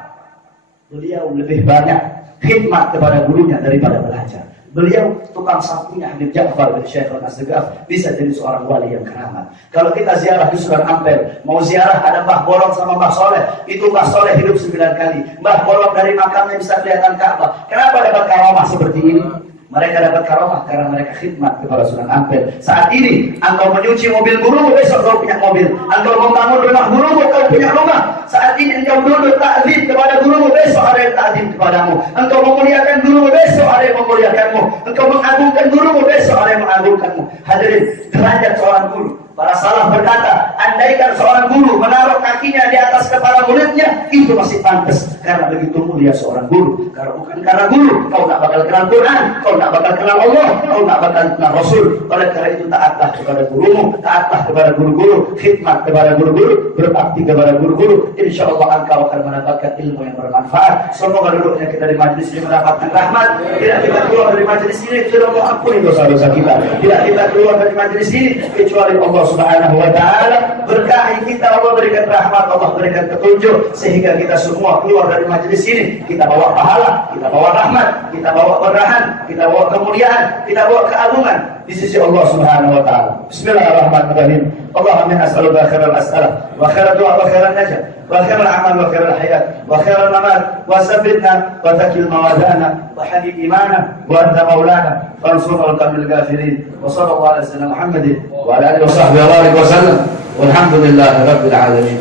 Beliau lebih banyak khidmat kepada gurunya daripada belajar. Beliau tukang sapunya Habib Ja'far bin Syekh Al-Asdaqaf, bisa jadi seorang wali yang keramat. Kalau kita ziarah di Sunan Ampel, mau ziarah ada Mbah Bolong sama Mbah Soleh, itu Mbah Soleh hidup 9 kali. Mbah Bolong dari makamnya bisa kelihatan Ka'bah. Kenapa dapat karomah seperti ini? Mereka dapat karomah karena mereka khidmat kepada Sunan Ampel. Saat ini engkau menyuci mobil gurumu, besok kau punya mobil. Engkau membangun rumah gurumu, kau punya rumah. Saat ini engkau duduk takzim kepada gurumu, besok ada yang takzim kepadamu. Engkau memuliakan gurumu, besok ada yang memuliakanmu. Engkau mengagungkan gurumu, besok ada yang mengagungkanmu. Hadirin, derajat seorang guru. Para salaf berkata, andaikan seorang guru menaruh kakinya di atas kepala muridnya, itu masih pantas. Karena begitu mulia seorang guru. Kalau bukan karena guru, kau tak bakal kenal Quran, kau tak bakal kenal Allah, kau tak bakal kenal Rasul. Oleh karena itu taatlah kepada gurumu, taatlah kepada guru-guru, khidmat kepada guru-guru, berbakti kepada guru-guru. Insya Allah engkau akan mendapatkan ilmu yang bermanfaat. Semoga duduknya kita di majlis ini mendapatkan rahmat. Tidak kita keluar dari majlis ini sudah mengampuni dosa-dosa kita. Tidak kita keluar dari majlis ini kecuali Allah Subhanahu wa ta'ala berkahi kita, Allah berikan rahmat, Allah berikan petunjuk, sehingga kita semua keluar dari majlis ini kita bawa pahala, kita bawa rahmat, kita bawa berahan, kita bawa kemuliaan, kita bawa keagungan di sisi Allah Subhanahu wa ta'ala. Bismillahirrahmanirrahim. Allahumma as'aluka khairal as'alah wa khairal du'a wa khairal najah wa khairal amal wa khairal hayat wa khairal mamat wa sabbitna wa takil mawadana wa hadid imana wa anta maulana fansurna al-qawmil kafirin. Wa sallallahu ala sayyidina Muhammadin wa ala alihi wa sahbihi wa barik wa sallam walhamdulillahi rabbil alamin.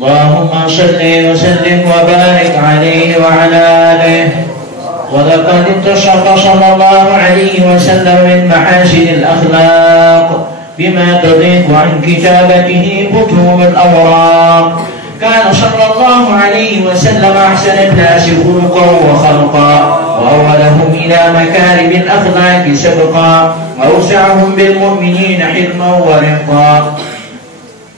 اللهم صل وسلم وبارك عليه وعلى آله. ولقد انتشر صلى الله عليه وسلم من محاسن الأخلاق بما تضيق عن كتابته كتب الأوراق. كان صلى الله عليه وسلم أحسن الناس خلقا وخلقا، وأولهم إلى مكارم الأخلاق سبقا، وأوسعهم بالمؤمنين حلما ورفقا،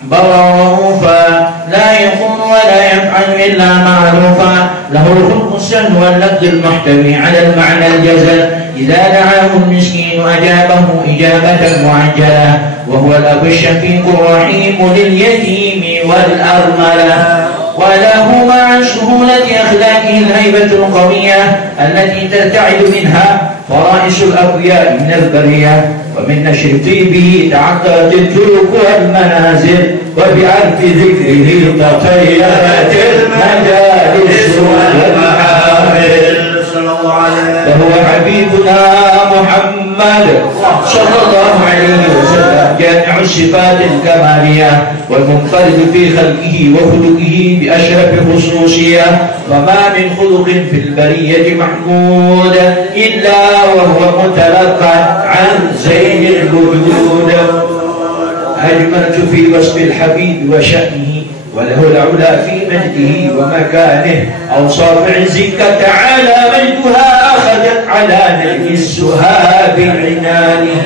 برا ووفا، لا يقول ولا يفعل إلا معروفا، له الخلق السهل واللفظ المحتوي على المعنى الجزل، إذا دعاه المسكين أجابه إجابة معجلة، وهو الأب الشفيق الرحيم لليتيم والأرملة، وله مع سهولة أخلاقه الهيبة القوية التي ترتعد منها فرائس الأقوياء من البرية، ومن نشر طيبه تعطرت الطرق والمنازل، وبعرف ذكره تطيرت المجالس والمحافل. فهو حبيبنا محمد صلى الله عليه وسلم جامع الصفات الكمالية والمنفرد في خلقه وخلقه بأشرف خصوصية، وما من خلق في البرية محمود إلا وهو متلقى عن زين الوجود. أجملت في وصف الحبيب وشأنه، وله العلا في مجده ومكانه، أوصاف عزك تعالى مجدها أخذت على نجم السهاب عنانه.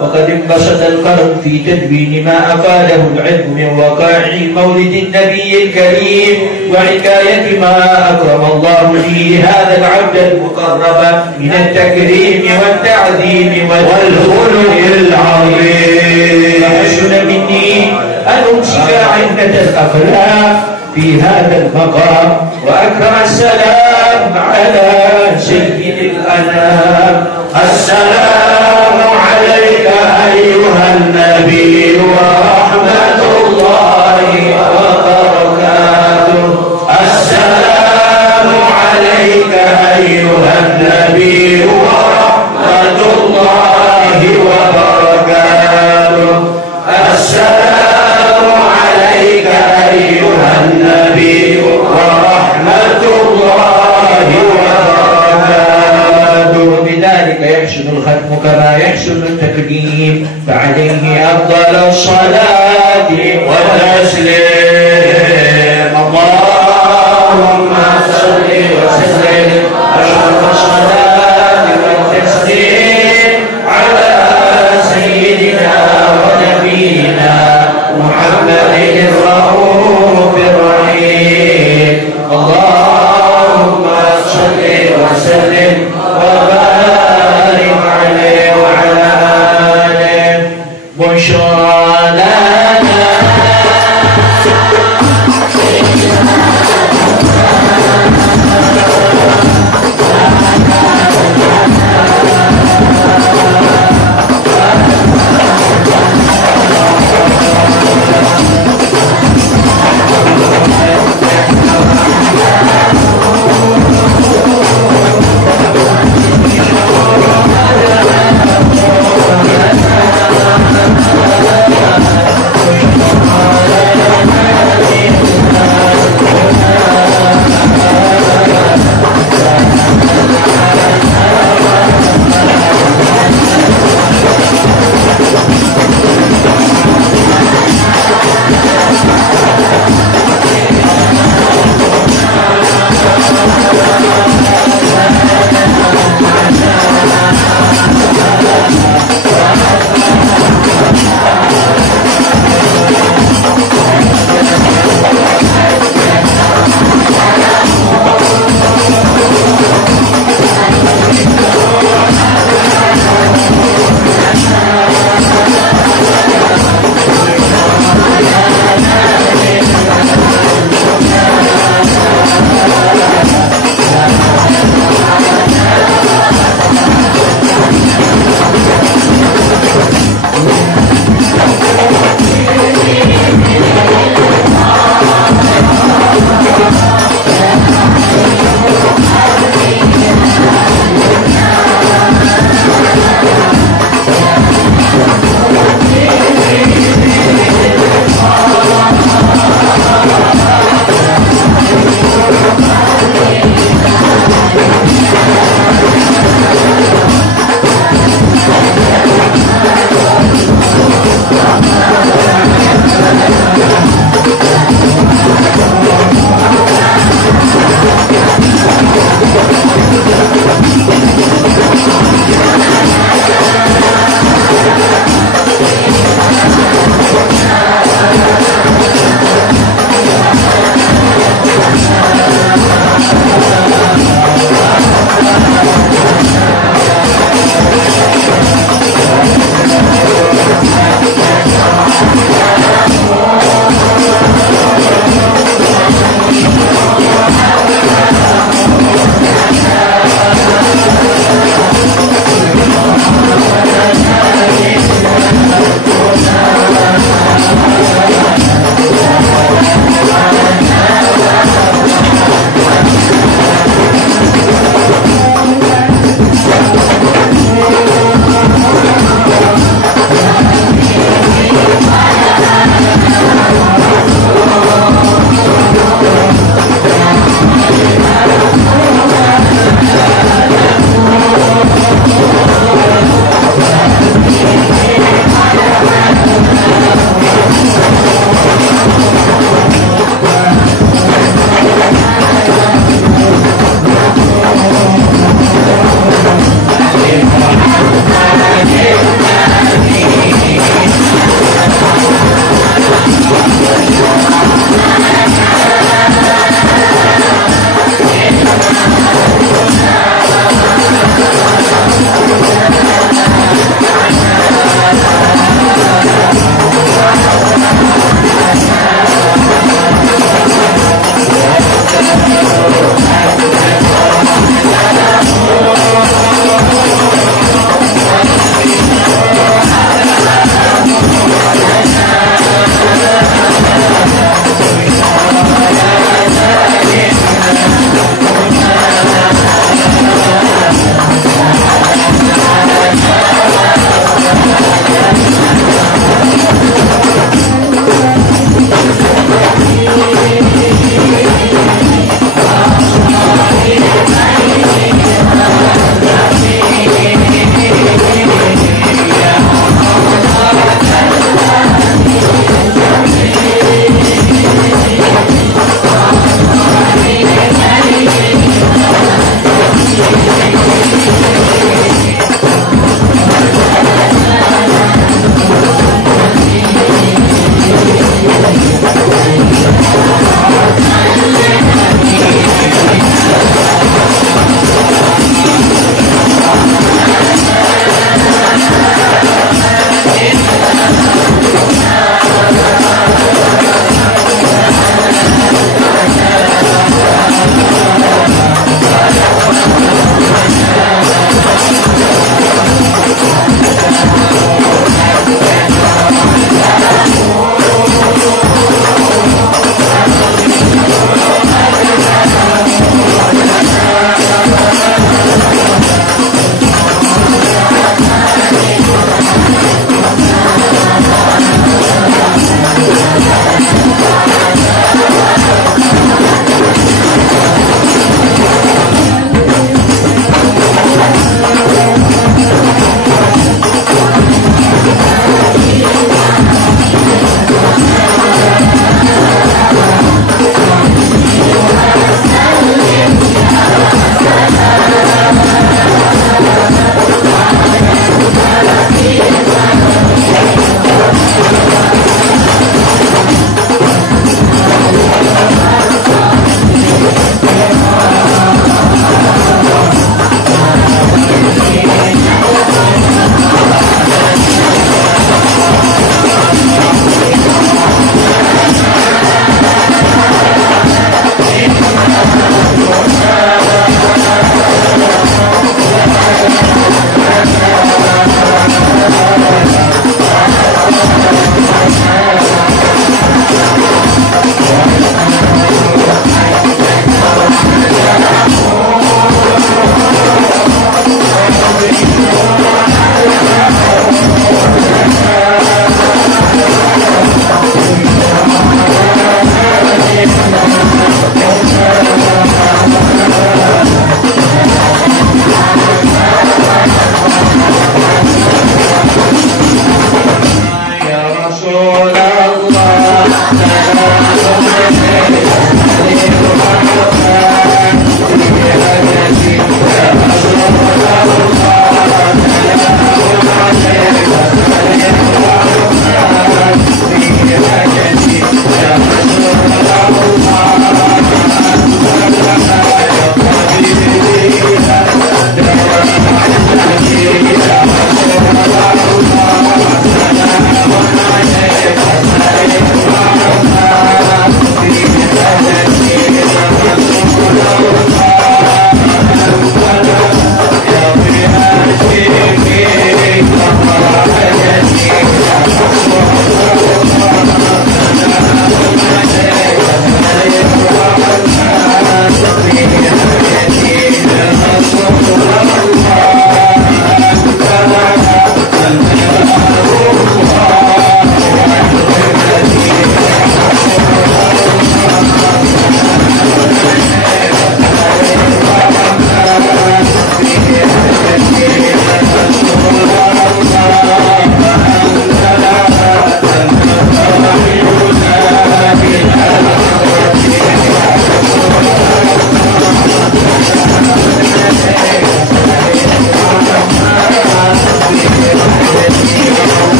وقد بسط القلم في تدوين ما أفاده العلم من وقائع مولد النبي الكريم وحكاية ما أكرم الله به هذا العبد المقرب من التكريم والتعظيم والخلق العظيم. فحسن مني أن أمسك عدة الأخلاق في هذا المقام وأكرم السلام على سيد الأنام. السلام عليك أيها النبي ورحمة الله وبركاته. السلام عليك أيها النبي ورحمة الله وبركاته. السلام عليك أيها النبي ورحمة الله وبركاته. بذلك يحسن الختم كما يحسن التكريم فعليه أفضل الصلاة والتسليم. اللهم صل وسلم أشرف الصلاة والتسليم على سيدنا ونبينا محمد الرؤوف الرحيم. اللهم صل وسلم وبارك عليه وعلى آله. بشرى لنا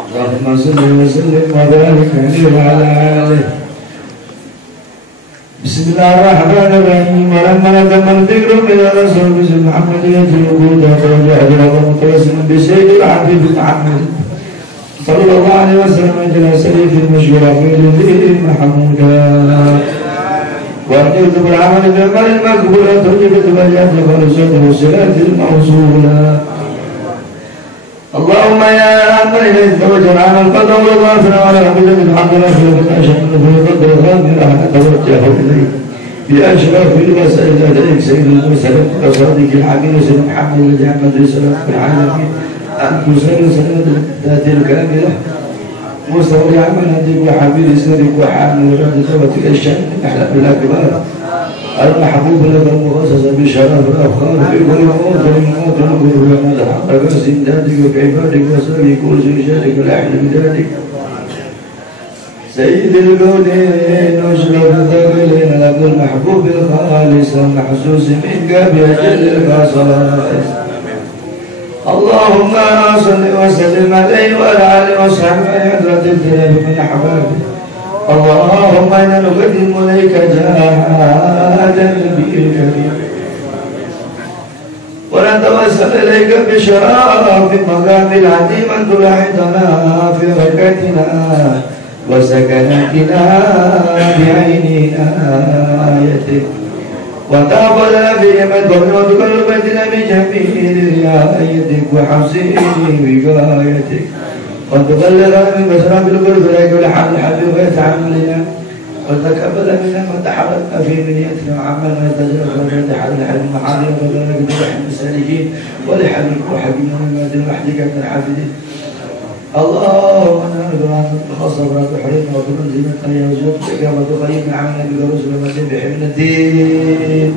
اللهم صل وسلم وبارك عليه وعلى آله. بسم الله الرحمن الرحيم. ولما تم الذكر من رسول محمد يتلو توجه متوسما بسيد العبد محمد صلى الله عليه وسلم إلى سيف المشهور في الذين محمودا. وأن يكتب العمل بالعمل المقبول تجب تبيات فرسول والصلاة الموصولة. اللهم يا من إليك توجه عن القدر والغافر وعلى عبد الحمد لله في الأشهر في القدر الغافر أحد توجه إليك بأشرف الوسائل لديك سيد المرسلين وصادق الحبيب سيد محمد الذي عمد رسالة في العالمين أن تسير سنة ذات الكاملة مستوى عمل هديك وحبيب سنتك وحامل ورد توتك الشأن أحلى بالأكبار المحبوب لك المخصص بشرف الأفخار في كل موت وموت نقول ومن الحق بسندادك وكعبادك وسبي كل سجادك والأحلى بدادك سيد الكونين واشرف الثقلين لك المحبوب الخالص المحسوس منك بأجل الخصائص. اللهم صل وسلم عليه وعلى آله وصحبه حضرة الكرام من أحبابه. اللهم إنا نقدم إليك جاهدا النبي الكريم ونتوسل إليك بشرف مقام العظيم أن تلاحظنا في ركعتنا وسكناتنا بعين آيتك وتقبلنا بهم وتقربتنا بجميل رعايتك وحسين وقايتك وتبلغنا من بشرى بالقرب لك والحمد حبيب ويتعاملنا وتقبل منا ما تحركنا في منيتنا وعملنا يتجرى فتحل الحلم محارم وبارك برحم السالكين ولحل وحبيبنا من دون وحدك من الحافظين. اللهم انا نذكر ان تخصص ولا تحرمنا وتنزلنا يا وجودك وتخيمنا عنا برسل المدين بحمل الدين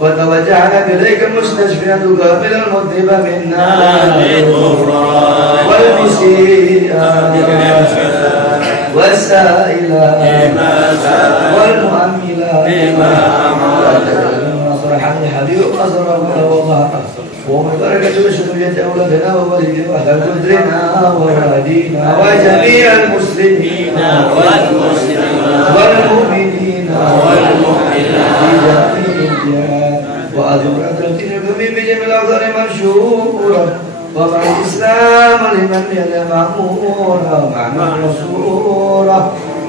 وتوجعنا بإليك المستشفى تقابل المذنب منا والمسيئة والسائلة والمؤملة صرحا لحبيب نصره وظهره ومن بركة بشرية أولادنا ووالدنا وأهل قدرنا ووالدينا وجميع المسلمين والمؤمنين وأذكر الدين بجميع الأوطان منشورا ومع الإسلام لمن يلي مأمورا معنا مسرورا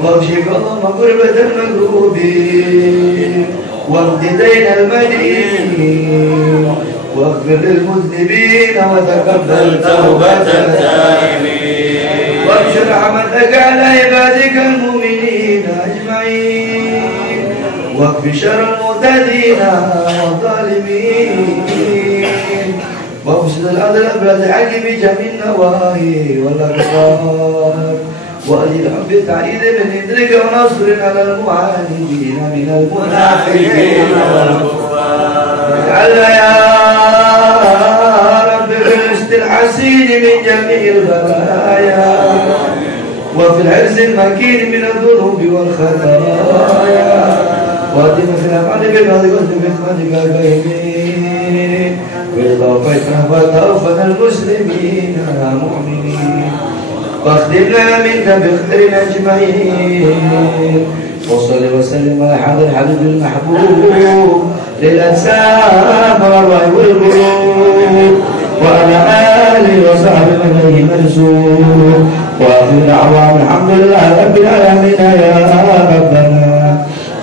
واكشف اللهم قربة المكروبين واقض دين المدين واغفر للمذنبين وتقبل توبة التائبين وابشر رحمتك على عبادك المؤمنين أجمعين واكف شر المعتدين والظالمين وافسد الأرض بالحق بجميع النواهي والأقطار وأجل حب التعيد من إدرك ونصر على المعاندين من المنافقين والكفار اجعلنا يا رب في الرزق الحسين من جميع البلايا وفي العز المكين من الذنوب والخطايا واتنا في الأفعال بالبعض واتنا الباهمين وتوفيتنا وتوفنا المسلمين مؤمنين واخدمنا منك بخير أجمعين وصل وسلم على حضر الحبيب المحبوب للأجسام والروح والقلوب وعلى آله وصحبه من إليه منسوب وآخر دعوانا الحمد لله رب العالمين يا ربنا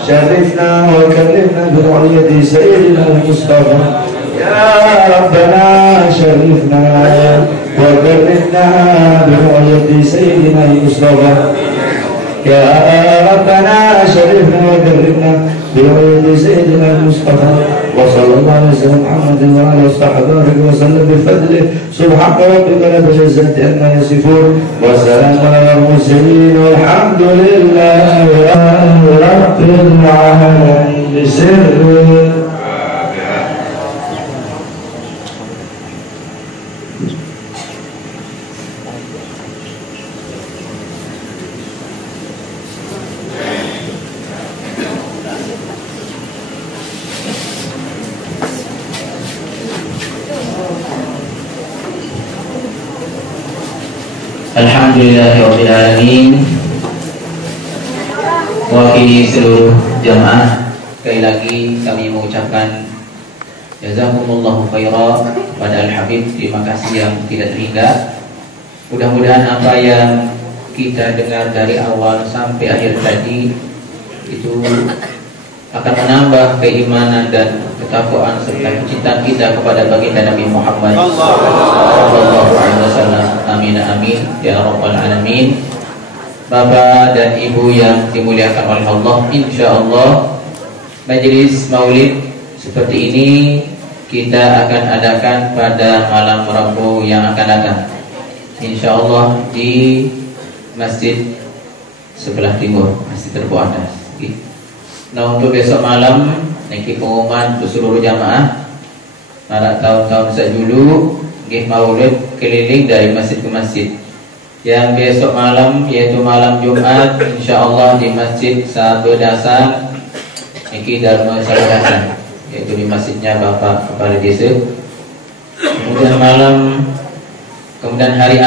شرفنا وكرمنا برعية سيدنا المصطفى يا ربنا شرفنا وكرمنا برعية سيدنا المصطفى يا ربنا شرفنا وكرمنا برعية سيدنا المصطفى وصلى الله على سيدنا محمد وعلى صحبه وسلم بفضله سبحان ربك رب العزة عما يصفون وسلام على المرسلين والحمد لله رب العالمين بسر Alhamdulillahirrahmanirrahim. Wakili seluruh jamaah, sekali lagi kami mengucapkan jazakumullahu khairan kepada Al-Habib. Terima kasih yang tidak terhingga. Mudah-mudahan apa yang kita dengar dari awal sampai akhir tadi itu akan menambah keimanan dan ketakwaan serta kecintaan kita kepada baginda Nabi Muhammad sallallahu alaihi wasallam. Amin amin ya rabbal alamin. Bapak dan Ibu yang dimuliakan oleh Allah, insyaallah majelis maulid seperti ini kita akan adakan pada malam Rabu yang akan datang, insyaallah di masjid sebelah timur, Masjid Rebu Atas. Nah, untuk besok malam niki pengumuman untuk seluruh jamaah pada tahun-tahun dulu nggih maulid keliling dari masjid ke masjid. Yang besok malam yaitu malam Jumat, insyaallah di Masjid Sahabat Dasar niki Dharma Saladasan, yaitu di masjidnya Bapak Kepala Desa. Kemudian hari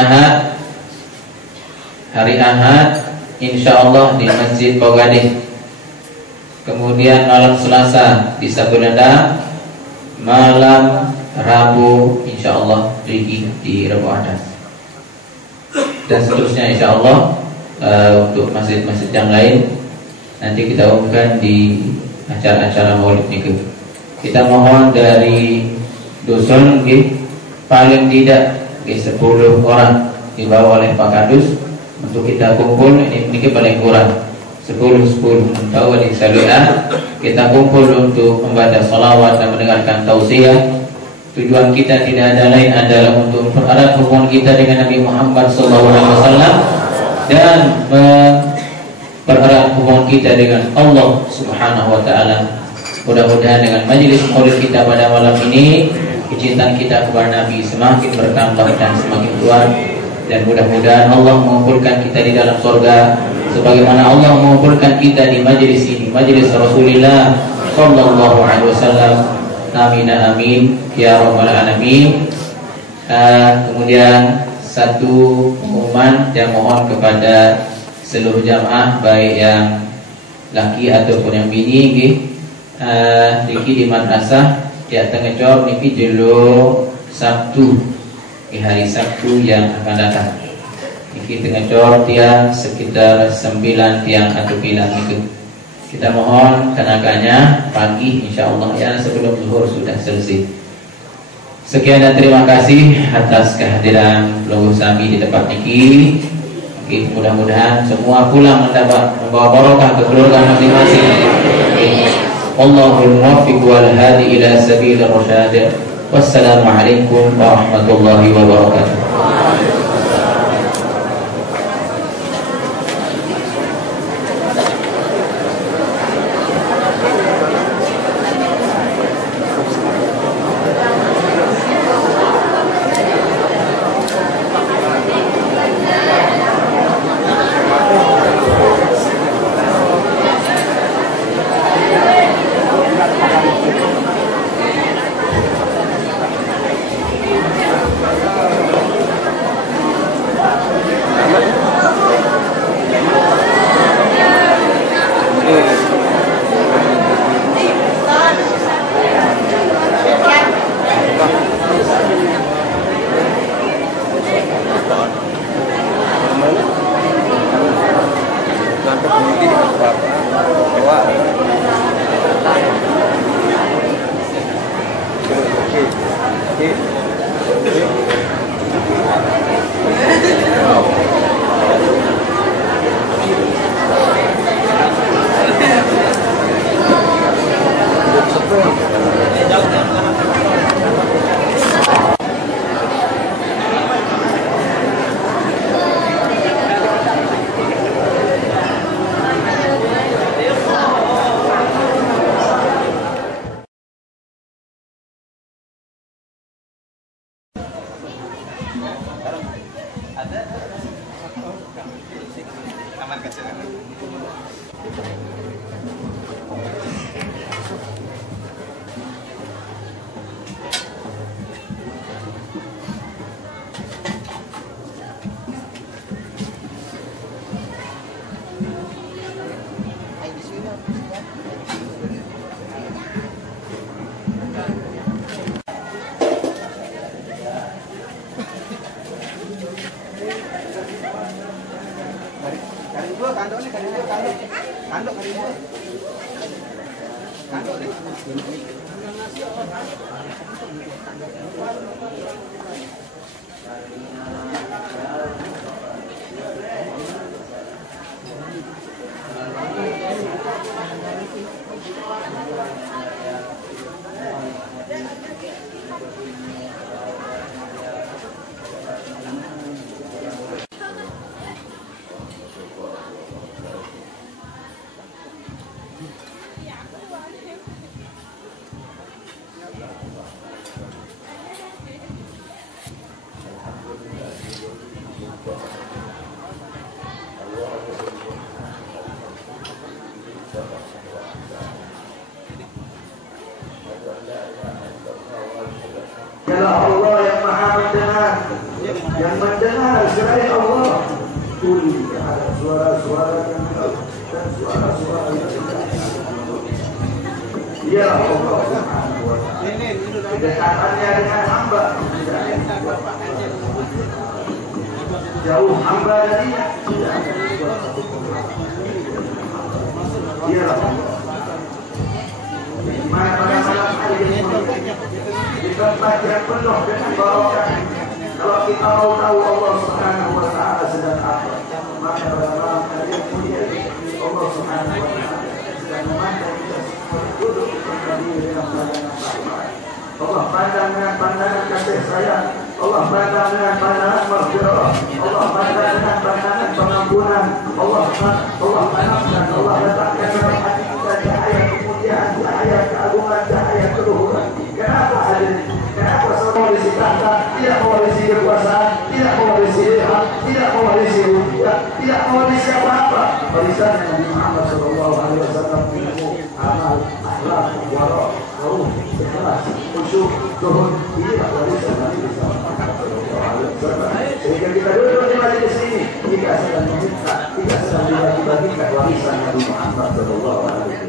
Ahad insyaallah di Masjid Pogadeh. Kemudian malam Selasa di Sagunanda, malam Rabu insyaallah di Rebu Atas, dan seterusnya insyaallah. Untuk masjid-masjid yang lain nanti kita umumkan di acara-acara maulid niku. Kita mohon dari dusun paling tidak 10 orang dibawa oleh Pak Kadus untuk kita kumpul. Ini paling kurang 10 tahu di Saluan kita kumpul untuk membaca salawat dan mendengarkan tausiah. Tujuan kita tidak ada lain adalah untuk mempererat hubungan kita dengan Nabi Muhammad SAW dan mempererat hubungan kita dengan Allah Subhanahu wa taala. Mudah-mudahan dengan majelis maulid kita pada malam ini kecintaan kita kepada Nabi semakin bertambah dan semakin kuat, dan mudah-mudahan Allah mengumpulkan kita di dalam surga sebagaimana Allah mengumpulkan kita di majelis ini, majelis Rasulullah sallallahu alaihi wasallam. Amin amin ya rabbal alamin. Kemudian satu pengumuman yang mohon kepada seluruh jamaah baik yang laki ataupun yang bini niki di madrasah ya Tengecor niki jelo Sabtu di hari Sabtu yang akan datang. Niki Tengecor tiang sekitar 9 tiang atau bilang itu. Kita mohon tenaganya pagi insyaallah ya sebelum zuhur sudah selesai. Sekian dan terima kasih atas kehadiran Luhur Sami di tempat niki. Mudah-mudahan semua pulang mendapat membawa barokah ke keluarga masing-masing. Allahul muwaffiq wal hadi ila sabilir rasyad. Wassalamualaikum warahmatullahi wabarakatuh. Ialah Allah yang maha mendengar, yang mendengar selain Allah. Tuli ada suara-suara yang dan suara-suara yang Dia Allah Subhanahu wa ta'ala. Kedekatannya dengan hamba jauh hamba darinya. Dia Allah. Mana hari ini di tempat yang penuh dengan barokah. Kalau kita mau tahu Allah Subhanahu wa ta'ala sedang apa, maka pada malam hari yang mulia Allah Subhanahu wa ta'ala sedang memandang kita semua duduk kembali dengan pandangan rahmat. Allah pandang dengan pandangan kasih sayang. Allah pandang dengan pandangan maghfirah. Allah pandang dengan pandangan pengampunan. Allah panaskan, Allah letakkan dalam hati kita cahaya kemuliaan, cahaya keagungan, cahaya keluhuran. Kenapa hadirin? Kenapa mewarisi tahta, tidak mewarisi kekuasaan, tidak mewarisi ilham, tidak mewarisi rupiah, tidak mewarisi apa-apa? Warisan Nabi Muhammad SAW, ilmu, amal, akhlak, wara, ruh, ikhlas, khusyuk, zuhud. Inilah warisan Nabi Muhammad SAW. Sehingga kita duduk di majelis ini, jika sedang meminta, jika sedang dibagi-bagikan warisan Nabi Muhammad SAW.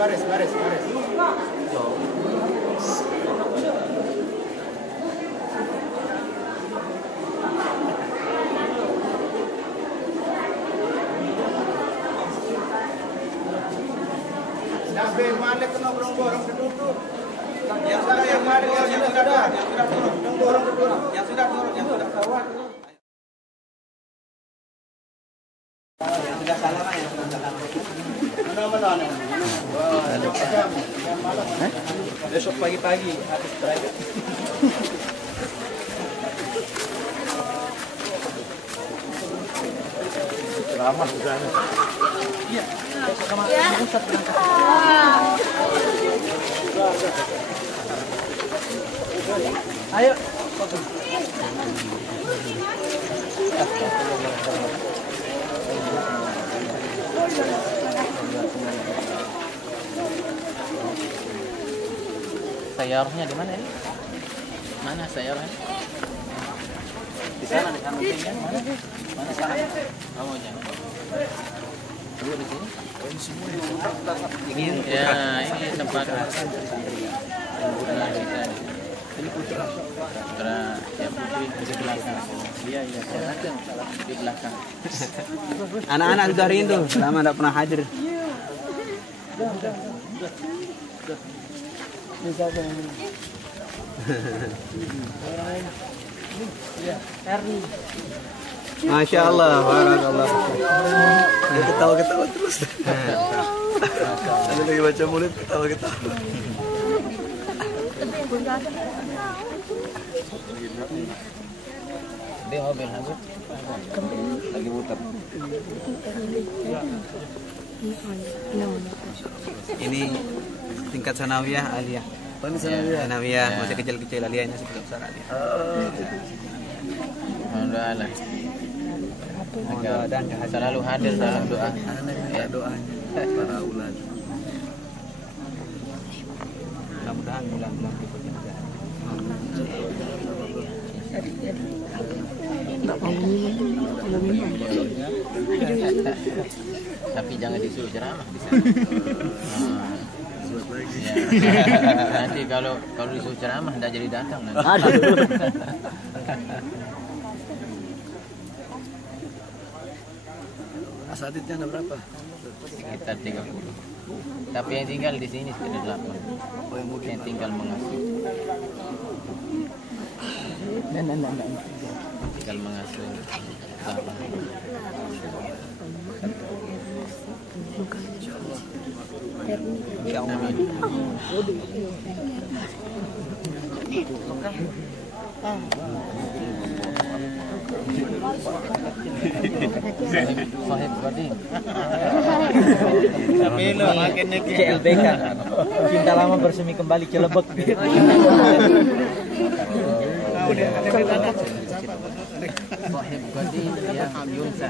Baris. Sampai balik kena borong-borong duduk. Yang sudah turun. Besok pagi-pagi habis private. Ramah di sana. Iya. Sama Ustaz berangkat. Ayo. Sayurnya di mana ini? Mana sayurnya? Di sana mungkin kan? Mana sana? Kamu jangan. Dulu di sini. Ini ya ini tempat. Ini putra ya putri di belakang. Iya di belakang. Anak-anak sudah rindu, lama tidak pernah hadir. Masya Allah, barakallah. Dia ketawa-ketawa terus. Ada lagi baca mulut ketawa-ketawa. Dia mobil habis. Lagi muter. Ini tingkat sanawiyah aliyah. Sanawiyah masih kecil-kecil, aliyahnya sudah besar aliyah. Alhamdulillah. Dan selalu hadir dalam doa. Ya doa para ulama. Mudah-mudahan bulan-bulan berikutnya. Tapi jangan disuruh ceramah di sana. Ya. Nanti kalau disuruh ceramah tidak jadi datang nanti. Asatidnya ada berapa? Sekitar 30. Tapi yang tinggal di sini sekitar 8. Yang tinggal mengasuh. Tinggal mengasuh. Sahib Gading. Tapi lo makinnya CLBK. Cinta lama bersemi kembali Cilebek. Sahib Gading ya Yunsa.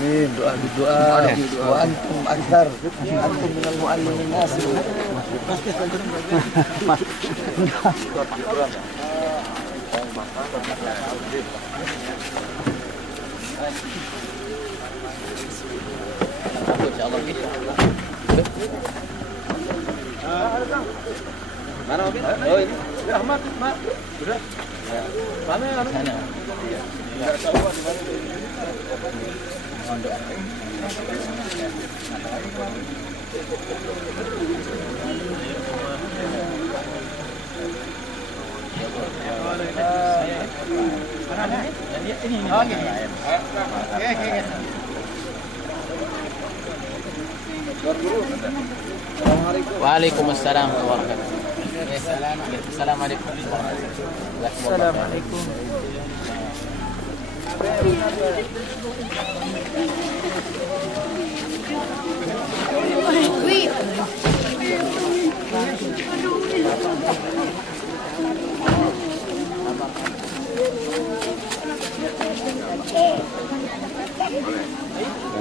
Amin, doa wa antum akthar antum minal muallimin nas. Insyaallah gitu. Mana mobil? Oh ini. Sudah Ahmad, Mak. Sudah. Mana yang ada? Sana. Enggak tahu di mana itu. Waalaikumsalam warahmatullahi wabarakatuh. Assalamualaikum. Assalamualaikum. Nah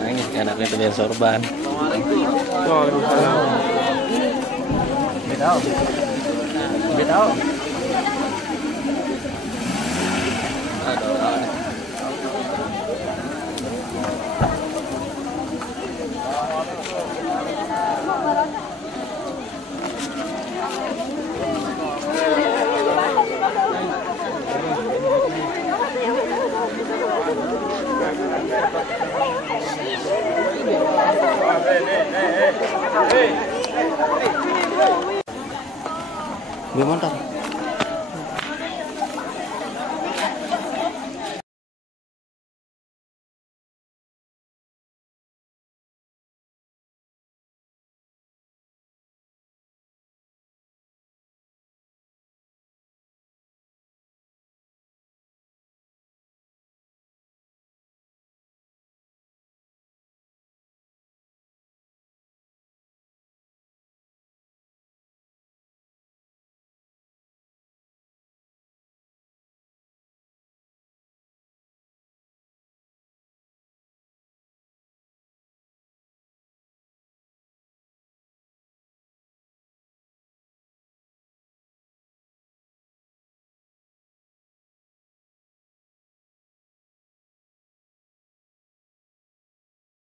ini anaknya pilihan sorban. Beda. Gimana?